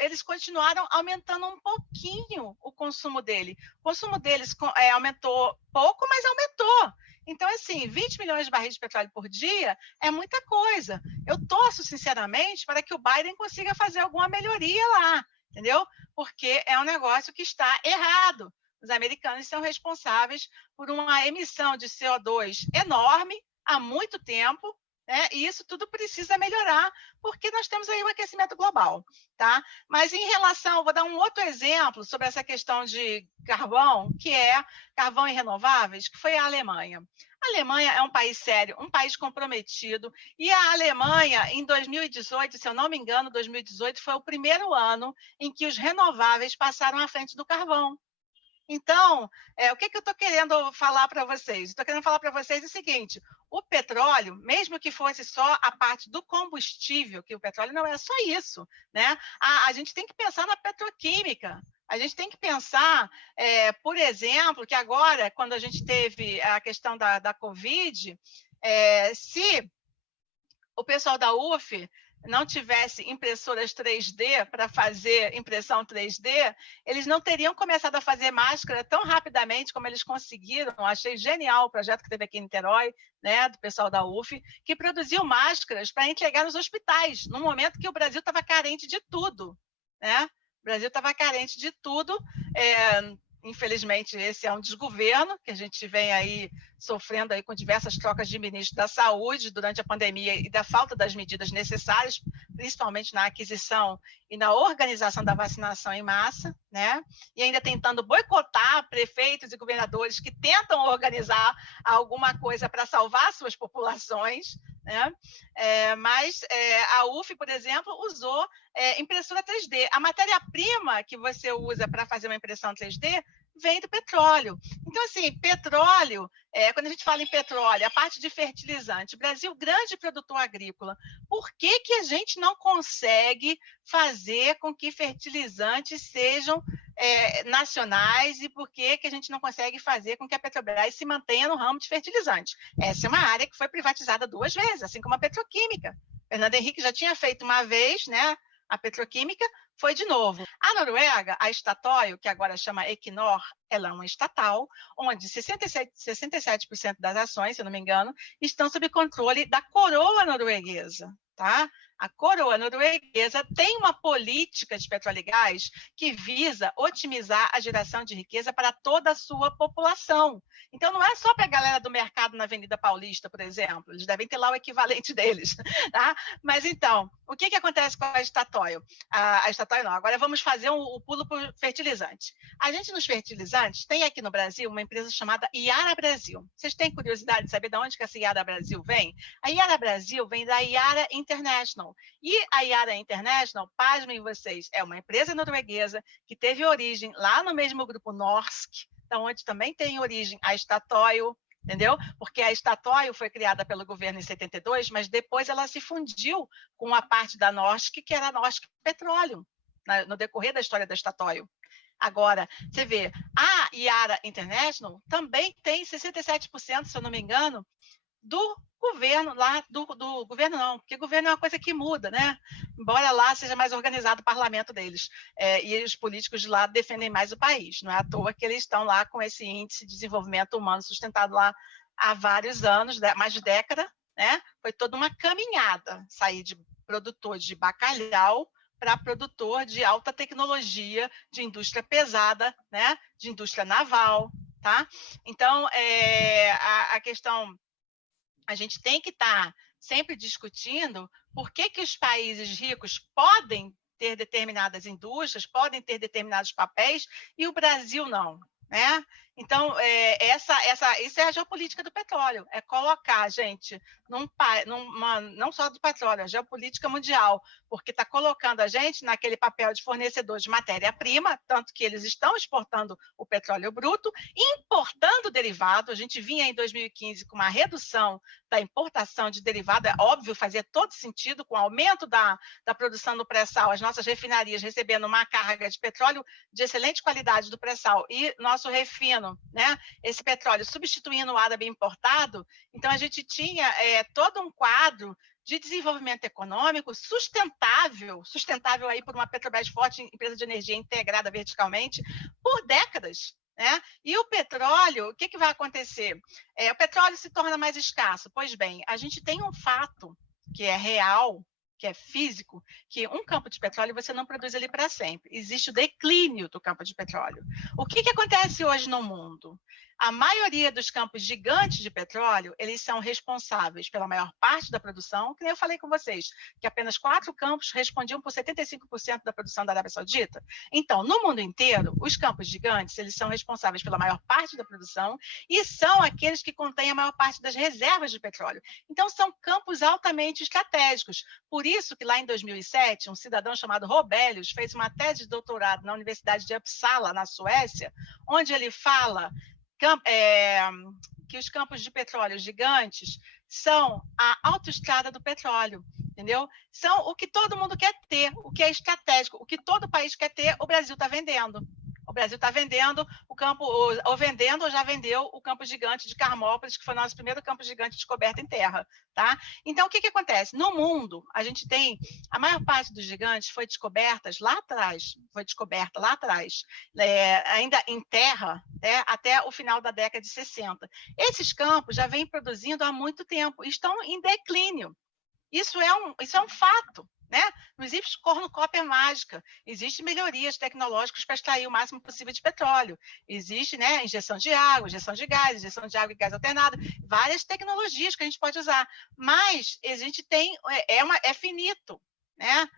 eles continuaram aumentando um pouquinho o consumo dele. O consumo deles aumentou pouco, mas aumentou. Então, assim, 20 milhões de barris de petróleo por dia é muita coisa. Eu torço, sinceramente, para que o Biden consiga fazer alguma melhoria lá, entendeu? Porque é um negócio que está errado. Os americanos são responsáveis por uma emissão de CO2 enorme há muito tempo, e isso tudo precisa melhorar, porque nós temos aí um aquecimento global. Tá? Mas em relação, vou dar um outro exemplo sobre essa questão de carvão, que é carvão e renováveis, que foi a Alemanha. A Alemanha é um país sério, um país comprometido, e a Alemanha, em 2018, se eu não me engano, 2018 foi o primeiro ano em que os renováveis passaram à frente do carvão. Então, o que eu estou querendo falar para vocês? Estou querendo falar para vocês o seguinte: o petróleo, mesmo que fosse só a parte do combustível, que o petróleo não é só isso, né? A gente tem que pensar na petroquímica. A gente tem que pensar, por exemplo, que agora, quando a gente teve a questão da Covid, se o pessoal da UF não tivesse impressoras 3D para fazer impressão 3D, eles não teriam começado a fazer máscara tão rapidamente como eles conseguiram. Achei genial o projeto que teve aqui em Niterói, né, do pessoal da UF, que produziu máscaras para entregar nos hospitais, num momento que o Brasil estava carente de tudo. Né? O Brasil estava carente de tudo, Infelizmente, esse é um desgoverno que a gente vem aí sofrendo aí com diversas trocas de ministros da saúde durante a pandemia e da falta das medidas necessárias, principalmente na aquisição e na organização da vacinação em massa, né? E ainda tentando boicotar prefeitos e governadores que tentam organizar alguma coisa para salvar suas populações, né? Mas a UF, por exemplo, usou impressora 3D. A matéria-prima que você usa para fazer uma impressão 3D vem do petróleo. Então, assim, petróleo, quando a gente fala em petróleo, a parte de fertilizante, Brasil, grande produtor agrícola, por que que a gente não consegue fazer com que fertilizantes sejam nacionais e por que que a gente não consegue fazer com que a Petrobras se mantenha no ramo de fertilizante? Essa é uma área que foi privatizada 2 vezes, assim como a petroquímica. Fernando Henrique já tinha feito uma vez, né, a petroquímica, foi de novo. A Noruega, a Statoil, que agora chama Equinor, ela é uma estatal, onde 67% das ações, se eu não me engano, estão sob controle da coroa norueguesa, tá? A coroa norueguesa tem uma política de petróleo e gás que visa otimizar a geração de riqueza para toda a sua população. Então, não é só para a galera do mercado na Avenida Paulista, por exemplo, eles devem ter lá o equivalente deles, tá? Mas, então, o que acontece com a Statoil? A Statoil não, agora vamos fazer o pulo para o fertilizante. A gente, nos fertilizantes, tem aqui no Brasil uma empresa chamada Yara Brasil. Vocês têm curiosidade de saber de onde que essa Yara Brasil vem? A Yara Brasil vem da Yara International. E a Yara International, pasmem vocês, é uma empresa norueguesa que teve origem lá no mesmo grupo Norsk, da onde também tem origem a Statoil, entendeu? Porque a Statoil foi criada pelo governo em 72, mas depois ela se fundiu com a parte da Norsk, que era a Norsk Petroleum, no decorrer da história da Statoil. Agora, você vê, a Yara International também tem 67%, se eu não me engano, do governo lá, do governo não, porque governo é uma coisa que muda, né? Embora lá seja mais organizado o parlamento deles, e os políticos de lá defendem mais o país, não é à toa que eles estão lá com esse índice de desenvolvimento humano sustentado lá há vários anos, mais de década, né? Foi toda uma caminhada, sair de produtor de bacalhau para produtor de alta tecnologia, de indústria pesada, né? De indústria naval, tá? Então, a questão... A gente tem que estar sempre discutindo por que que os países ricos podem ter determinadas indústrias, podem ter determinados papéis, e o Brasil não, né? Então, isso é a geopolítica do petróleo, é colocar, gente, não só do petróleo, a geopolítica mundial, porque está colocando a gente naquele papel de fornecedor de matéria-prima, tanto que eles estão exportando o petróleo bruto, importando derivado. A gente vinha em 2015 com uma redução da importação de derivado, é óbvio, fazia todo sentido, com o aumento da produção do pré-sal, as nossas refinarias recebendo uma carga de petróleo de excelente qualidade do pré-sal e nosso refino, né, esse petróleo substituindo o árabe importado. Então, a gente tinha todo um quadro de desenvolvimento econômico sustentável aí por uma Petrobras forte, empresa de energia integrada verticalmente, por décadas, né? E o petróleo, o que vai acontecer? O petróleo se torna mais escasso. Pois bem, a gente tem um fato que é real, que é físico, que um campo de petróleo você não produz ele para sempre. Existe o declínio do campo de petróleo. O que acontece hoje no mundo? A maioria dos campos gigantes de petróleo, eles são responsáveis pela maior parte da produção, que nem eu falei com vocês, que apenas 4 campos respondiam por 75% da produção da Arábia Saudita. Então, no mundo inteiro, os campos gigantes, eles são responsáveis pela maior parte da produção e são aqueles que contêm a maior parte das reservas de petróleo. Então, são campos altamente estratégicos. Por isso que lá em 2007, um cidadão chamado Robelius fez uma tese de doutorado na Universidade de Uppsala, na Suécia, onde ele fala que os campos de petróleo gigantes são a autoestrada do petróleo, entendeu? São o que todo mundo quer ter, o que é estratégico, o que todo país quer ter, o Brasil está vendendo. O Brasil está vendendo o campo, ou vendendo ou já vendeu o campo gigante de Carmópolis, que foi o nosso primeiro campo gigante descoberto em terra, tá? Então, o que acontece? No mundo, a gente tem, a maior parte dos gigantes foi descoberta lá atrás, ainda em terra, até o final da década de 60. Esses campos já vêm produzindo há muito tempo, estão em declínio. Isso é um fato. né? Não existe cornucópia mágica. Existem melhorias tecnológicas para extrair o máximo possível de petróleo. Existe, né, injeção de água, injeção de gás, injeção de água e gás alternado, várias tecnologias que a gente pode usar. Mas a gente tem, é finito, né?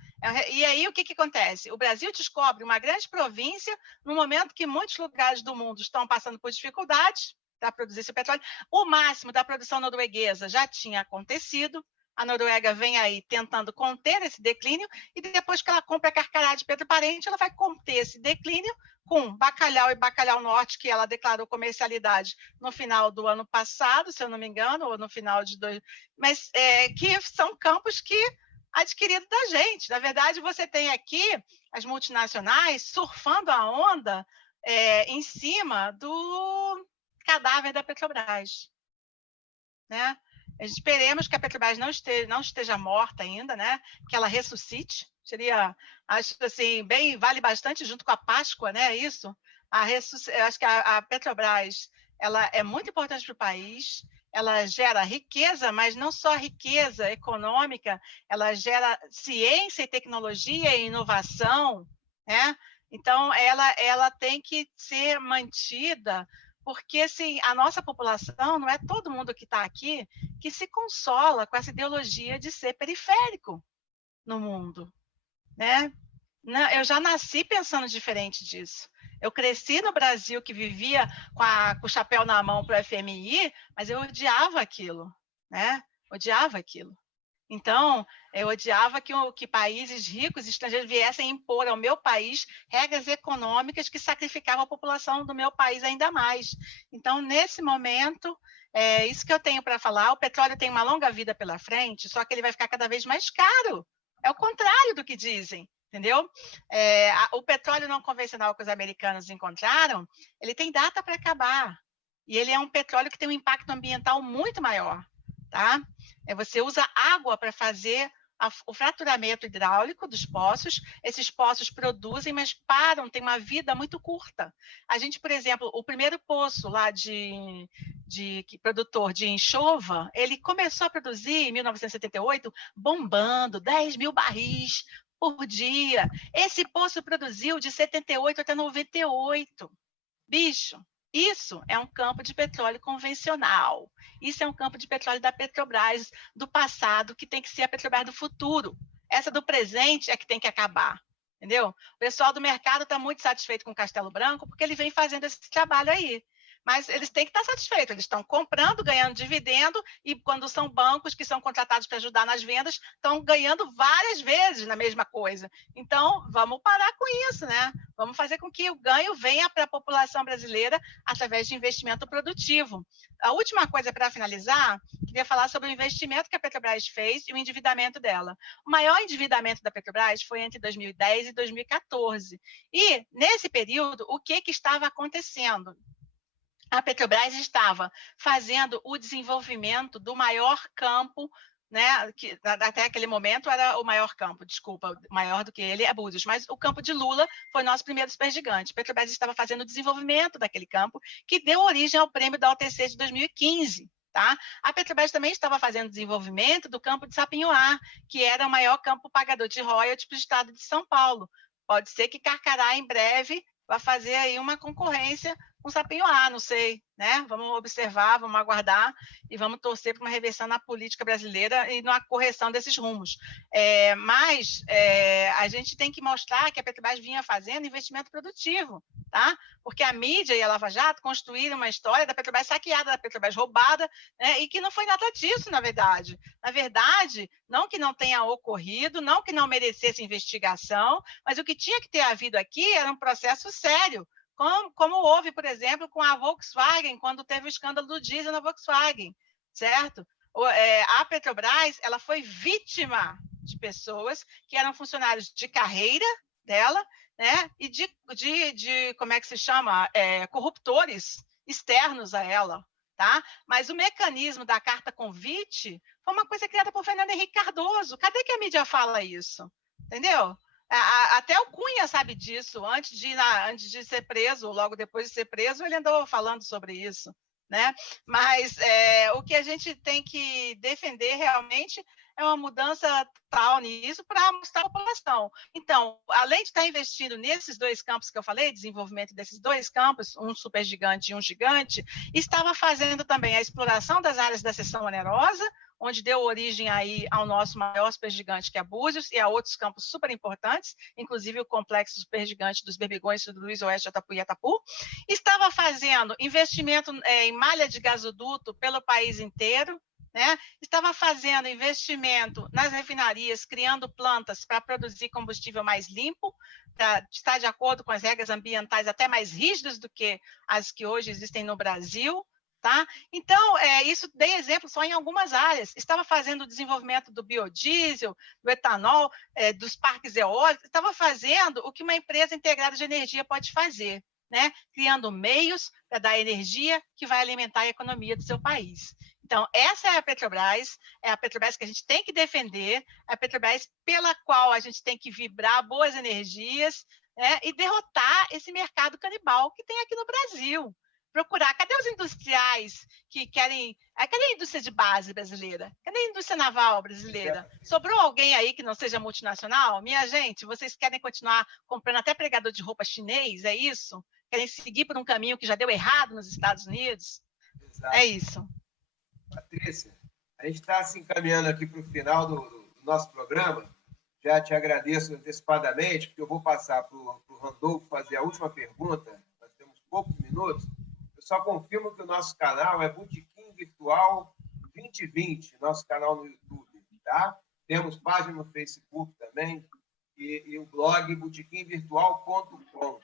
E aí o que acontece? O Brasil descobre uma grande província no momento que muitos lugares do mundo estão passando por dificuldades para produzir esse petróleo. O máximo da produção norueguesa já tinha acontecido. A Noruega vem aí tentando conter esse declínio, e depois que ela compra a Carcará de Pedro Parente, ela vai conter esse declínio com Bacalhau e Bacalhau Norte, que ela declarou comercialidade no final do ano passado, se eu não me engano, ou no final de mas que são campos que adquiridos da gente. Na verdade, você tem aqui as multinacionais surfando a onda em cima do cadáver da Petrobras, né? Esperemos que a Petrobras não esteja morta ainda, né? Que ela ressuscite. Seria, acho assim, vale bastante junto com a Páscoa, né? Isso. Eu acho que a Petrobras ela é muito importante para o país. Ela gera riqueza, mas não só riqueza econômica, ela gera ciência e tecnologia e inovação, né? Então, ela tem que ser mantida, porque assim, a nossa população, não é todo mundo que está aqui que se consola com essa ideologia de ser periférico no mundo, né? Eu já nasci pensando diferente disso. Eu cresci no Brasil, que vivia com o chapéu na mão para o FMI, mas eu odiava aquilo, né? Odiava aquilo. Então, eu odiava que países ricos estrangeiros viessem impor ao meu país regras econômicas que sacrificavam a população do meu país ainda mais. Então, nesse momento, é isso que eu tenho para falar. O petróleo tem uma longa vida pela frente, só que ele vai ficar cada vez mais caro. É o contrário do que dizem, entendeu? O petróleo não convencional que os americanos encontraram, ele tem data para acabar. E ele é um petróleo que tem um impacto ambiental muito maior. Tá? Você usa água para fazer o fraturamento hidráulico dos poços. Esses poços produzem, mas param, tem uma vida muito curta. A gente, por exemplo, o primeiro poço lá de produtor de enxova, ele começou a produzir em 1978, bombando 10 mil barris por dia. Esse poço produziu de 78 até 98. Bicho, isso é um campo de petróleo convencional. Isso é um campo de petróleo da Petrobras do passado, que tem que ser a Petrobras do futuro. Essa do presente é que tem que acabar, entendeu? O pessoal do mercado está muito satisfeito com o Castelo Branco, porque ele vem fazendo esse trabalho aí. Mas eles têm que estar satisfeitos, eles estão comprando, ganhando dividendo, e quando são bancos que são contratados para ajudar nas vendas, estão ganhando várias vezes na mesma coisa. Então, vamos parar com isso, né? Vamos fazer com que o ganho venha para a população brasileira através de investimento produtivo. A última coisa para finalizar, queria falar sobre o investimento que a Petrobras fez e o endividamento dela. O maior endividamento da Petrobras foi entre 2010 e 2014. E, nesse período, o que estava acontecendo? A Petrobras estava fazendo o desenvolvimento do maior campo, né, que até aquele momento era o maior campo, desculpa, maior do que ele é Búzios, mas o campo de Lula foi nosso primeiro supergigante. A Petrobras estava fazendo o desenvolvimento daquele campo, que deu origem ao prêmio da OTC de 2015. Tá? A Petrobras também estava fazendo desenvolvimento do campo de Sapinhoá, que era o maior campo pagador de royalties para o estado de São Paulo. Pode ser que Carcará, em breve, vai fazer aí uma concorrência com Sapinhoá, não sei, né? Vamos observar, vamos aguardar e vamos torcer para uma reversão na política brasileira e na correção desses rumos. Mas a gente tem que mostrar que a Petrobras vinha fazendo investimento produtivo, tá? Porque a mídia e a Lava Jato construíram uma história da Petrobras saqueada, da Petrobras roubada, né? E que não foi nada disso, na verdade. Na verdade, não que não tenha ocorrido, não que não merecesse investigação, mas o que tinha que ter havido aqui era um processo sério, como houve, por exemplo, com a Volkswagen, quando teve o escândalo do diesel na Volkswagen, certo? A Petrobras ela foi vítima de pessoas que eram funcionários de carreira dela, né? E de como é que se chama? Corruptores externos a ela. Tá? Mas o mecanismo da carta convite foi uma coisa criada por Fernando Henrique Cardoso. Cadê que a mídia fala isso? Entendeu? Até o Cunha sabe disso. Antes de ser preso, logo depois de ser preso, ele andou falando sobre isso. né? Mas o que a gente tem que defender realmente é uma mudança total nisso para mostrar a população. Então, além de estar investindo nesses 2 campos que eu falei, desenvolvimento desses 2 campos, um supergigante e um gigante, estava fazendo também a exploração das áreas da seção onerosa, onde deu origem aí ao nosso maior supergigante, que é Búzios, e a outros campos super importantes, inclusive o complexo supergigante dos Berbigões, do Luiz Oeste, Atapu e Atapu. Estava fazendo investimento em malha de gasoduto pelo país inteiro, né? Estava fazendo investimento nas refinarias, criando plantas para produzir combustível mais limpo, para estar de acordo com as regras ambientais até mais rígidas do que as que hoje existem no Brasil. Tá? Então, isso dei exemplo só em algumas áreas. Estava fazendo o desenvolvimento do biodiesel, do etanol, dos parques eólicos, estava fazendo o que uma empresa integrada de energia pode fazer, né? Criando meios para dar energia que vai alimentar a economia do seu país. Então, essa é a Petrobras que a gente tem que defender, a Petrobras pela qual a gente tem que vibrar boas energias, né? E derrotar esse mercado canibal que tem aqui no Brasil. Procurar, cadê os industriais que querem... Cadê a indústria de base brasileira? Cadê a indústria naval brasileira? Sobrou alguém aí que não seja multinacional? Minha gente, vocês querem continuar comprando até pregador de roupa chinês, é isso? Querem seguir por um caminho que já deu errado nos Estados Unidos? Exato. É isso. Patrícia, a gente está se encaminhando aqui para o final do nosso programa. Já te agradeço antecipadamente, porque eu vou passar para o Randolfo fazer a última pergunta. Nós temos poucos minutos. Só confirmo que o nosso canal é Botequim Virtual 2020, nosso canal no YouTube, tá? Temos página no Facebook também e o blog botequimvirtual.com.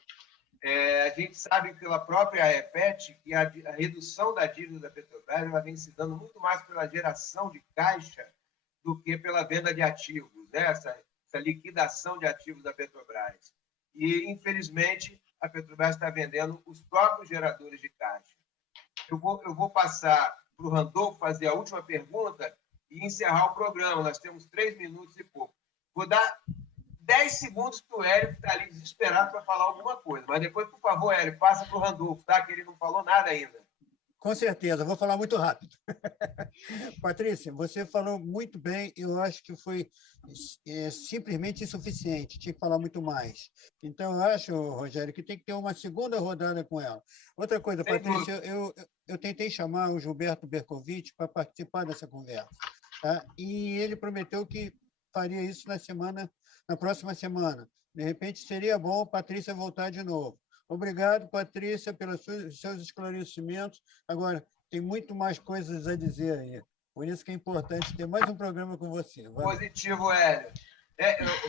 A gente sabe pela própria EPET que a redução da dívida da Petrobras ela vem se dando muito mais pela geração de caixa do que pela venda de ativos, né? Essa liquidação de ativos da Petrobras. E, infelizmente, a Petrobras está vendendo os próprios geradores de caixa. Eu vou passar para o Randolfo fazer a última pergunta e encerrar o programa. Nós temos 3 minutos e pouco. Vou dar 10 segundos para o Hélio, que está ali desesperado para falar alguma coisa. Mas depois, por favor, Hélio, passa para o Randolfo, tá? Que ele não falou nada ainda. Com certeza, vou falar muito rápido. Patrícia, você falou muito bem, eu acho que foi simplesmente insuficiente, tinha que falar muito mais. Então, eu acho, Rogério, que tem que ter uma segunda rodada com ela. Outra coisa, Patrícia, eu tentei chamar o Gilberto Bercovitch para participar dessa conversa, tá? E ele prometeu que faria isso na próxima semana. De repente, seria bom a Patrícia voltar de novo. Obrigado, Patrícia, pelos seus esclarecimentos. Agora, tem muito mais coisas a dizer aí. Por isso que é importante ter mais um programa com você. Valeu. Positivo, Hélio.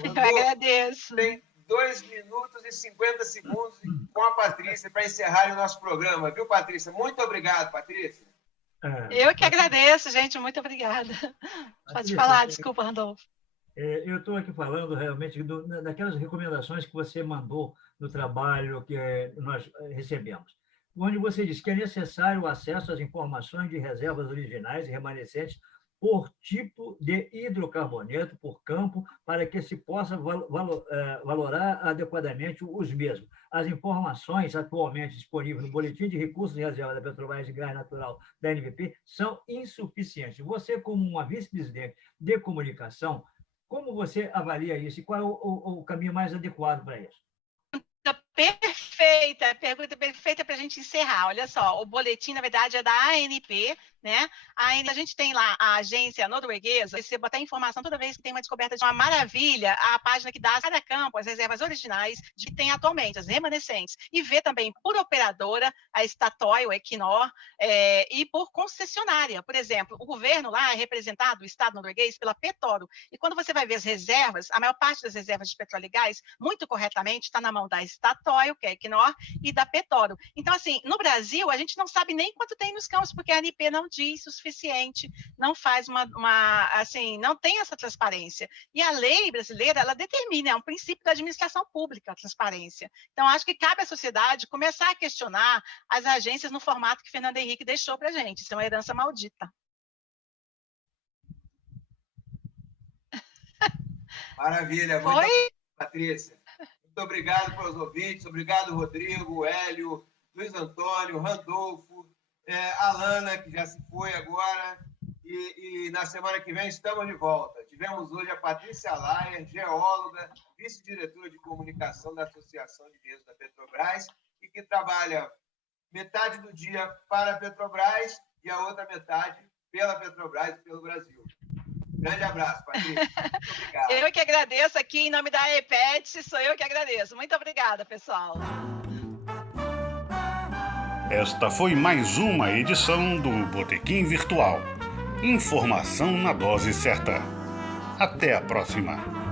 Eu agradeço. Tem 2 minutos e 50 segundos com a Patrícia para encerrar o nosso programa. Viu, Patrícia? Muito obrigado, Patrícia. Eu que agradeço, gente. Muito obrigada. Pode falar, desculpa, Randolfo. Eu estou aqui falando realmente daquelas recomendações que você mandou no trabalho que nós recebemos, onde você diz que é necessário o acesso às informações de reservas originais e remanescentes por tipo de hidrocarboneto, por campo, para que se possa valorar adequadamente os mesmos. As informações atualmente disponíveis no Boletim de Recursos e Reservas da Petrobras de Gás Natural da NVP são insuficientes. Você, como uma vice-presidente de comunicação, como você avalia isso e qual é o caminho mais adequado para isso? Perfeita, pergunta perfeita para a gente encerrar. Olha só, o boletim, na verdade, é da ANP, né? A gente tem lá a agência norueguesa, você botar informação toda vez que tem uma descoberta de uma maravilha, a página que dá a cada campo as reservas originais que tem atualmente, as remanescentes, e ver também por operadora, a Statoil, a Equinor, e por concessionária. Por exemplo, o governo lá é representado, o Estado norueguês, pela Petoro, e quando você vai ver as reservas, a maior parte das reservas de petróleo e gás, muito corretamente, está na mão da Statoil, que é a Equinor, e da Petoro. Então, assim, no Brasil, a gente não sabe nem quanto tem nos campos, porque a ANP não diz o suficiente, não faz assim, não tem essa transparência. E a lei brasileira, ela determina, é um princípio da administração pública, a transparência. Então, acho que cabe à sociedade começar a questionar as agências no formato que Fernando Henrique deixou para a gente. Isso é uma herança maldita. Maravilha. Muito obrigado, Patrícia. Muito obrigado pelos ouvintes. Obrigado, Rodrigo, Hélio, Luiz Antônio, Randolfo. a Lana, que já se foi agora, e na semana que vem estamos de volta. Tivemos hoje a Patrícia Layer, geóloga, vice-diretora de comunicação da Associação de Engenheiros da Petrobras, e que trabalha metade do dia para a Petrobras e a outra metade pela Petrobras e pelo Brasil. Grande abraço, Patrícia. Muito obrigado. Eu que agradeço aqui em nome da EPET, sou eu que agradeço. Muito obrigada, pessoal. Esta foi mais uma edição do Botequim Virtual. Informação na dose certa. Até a próxima.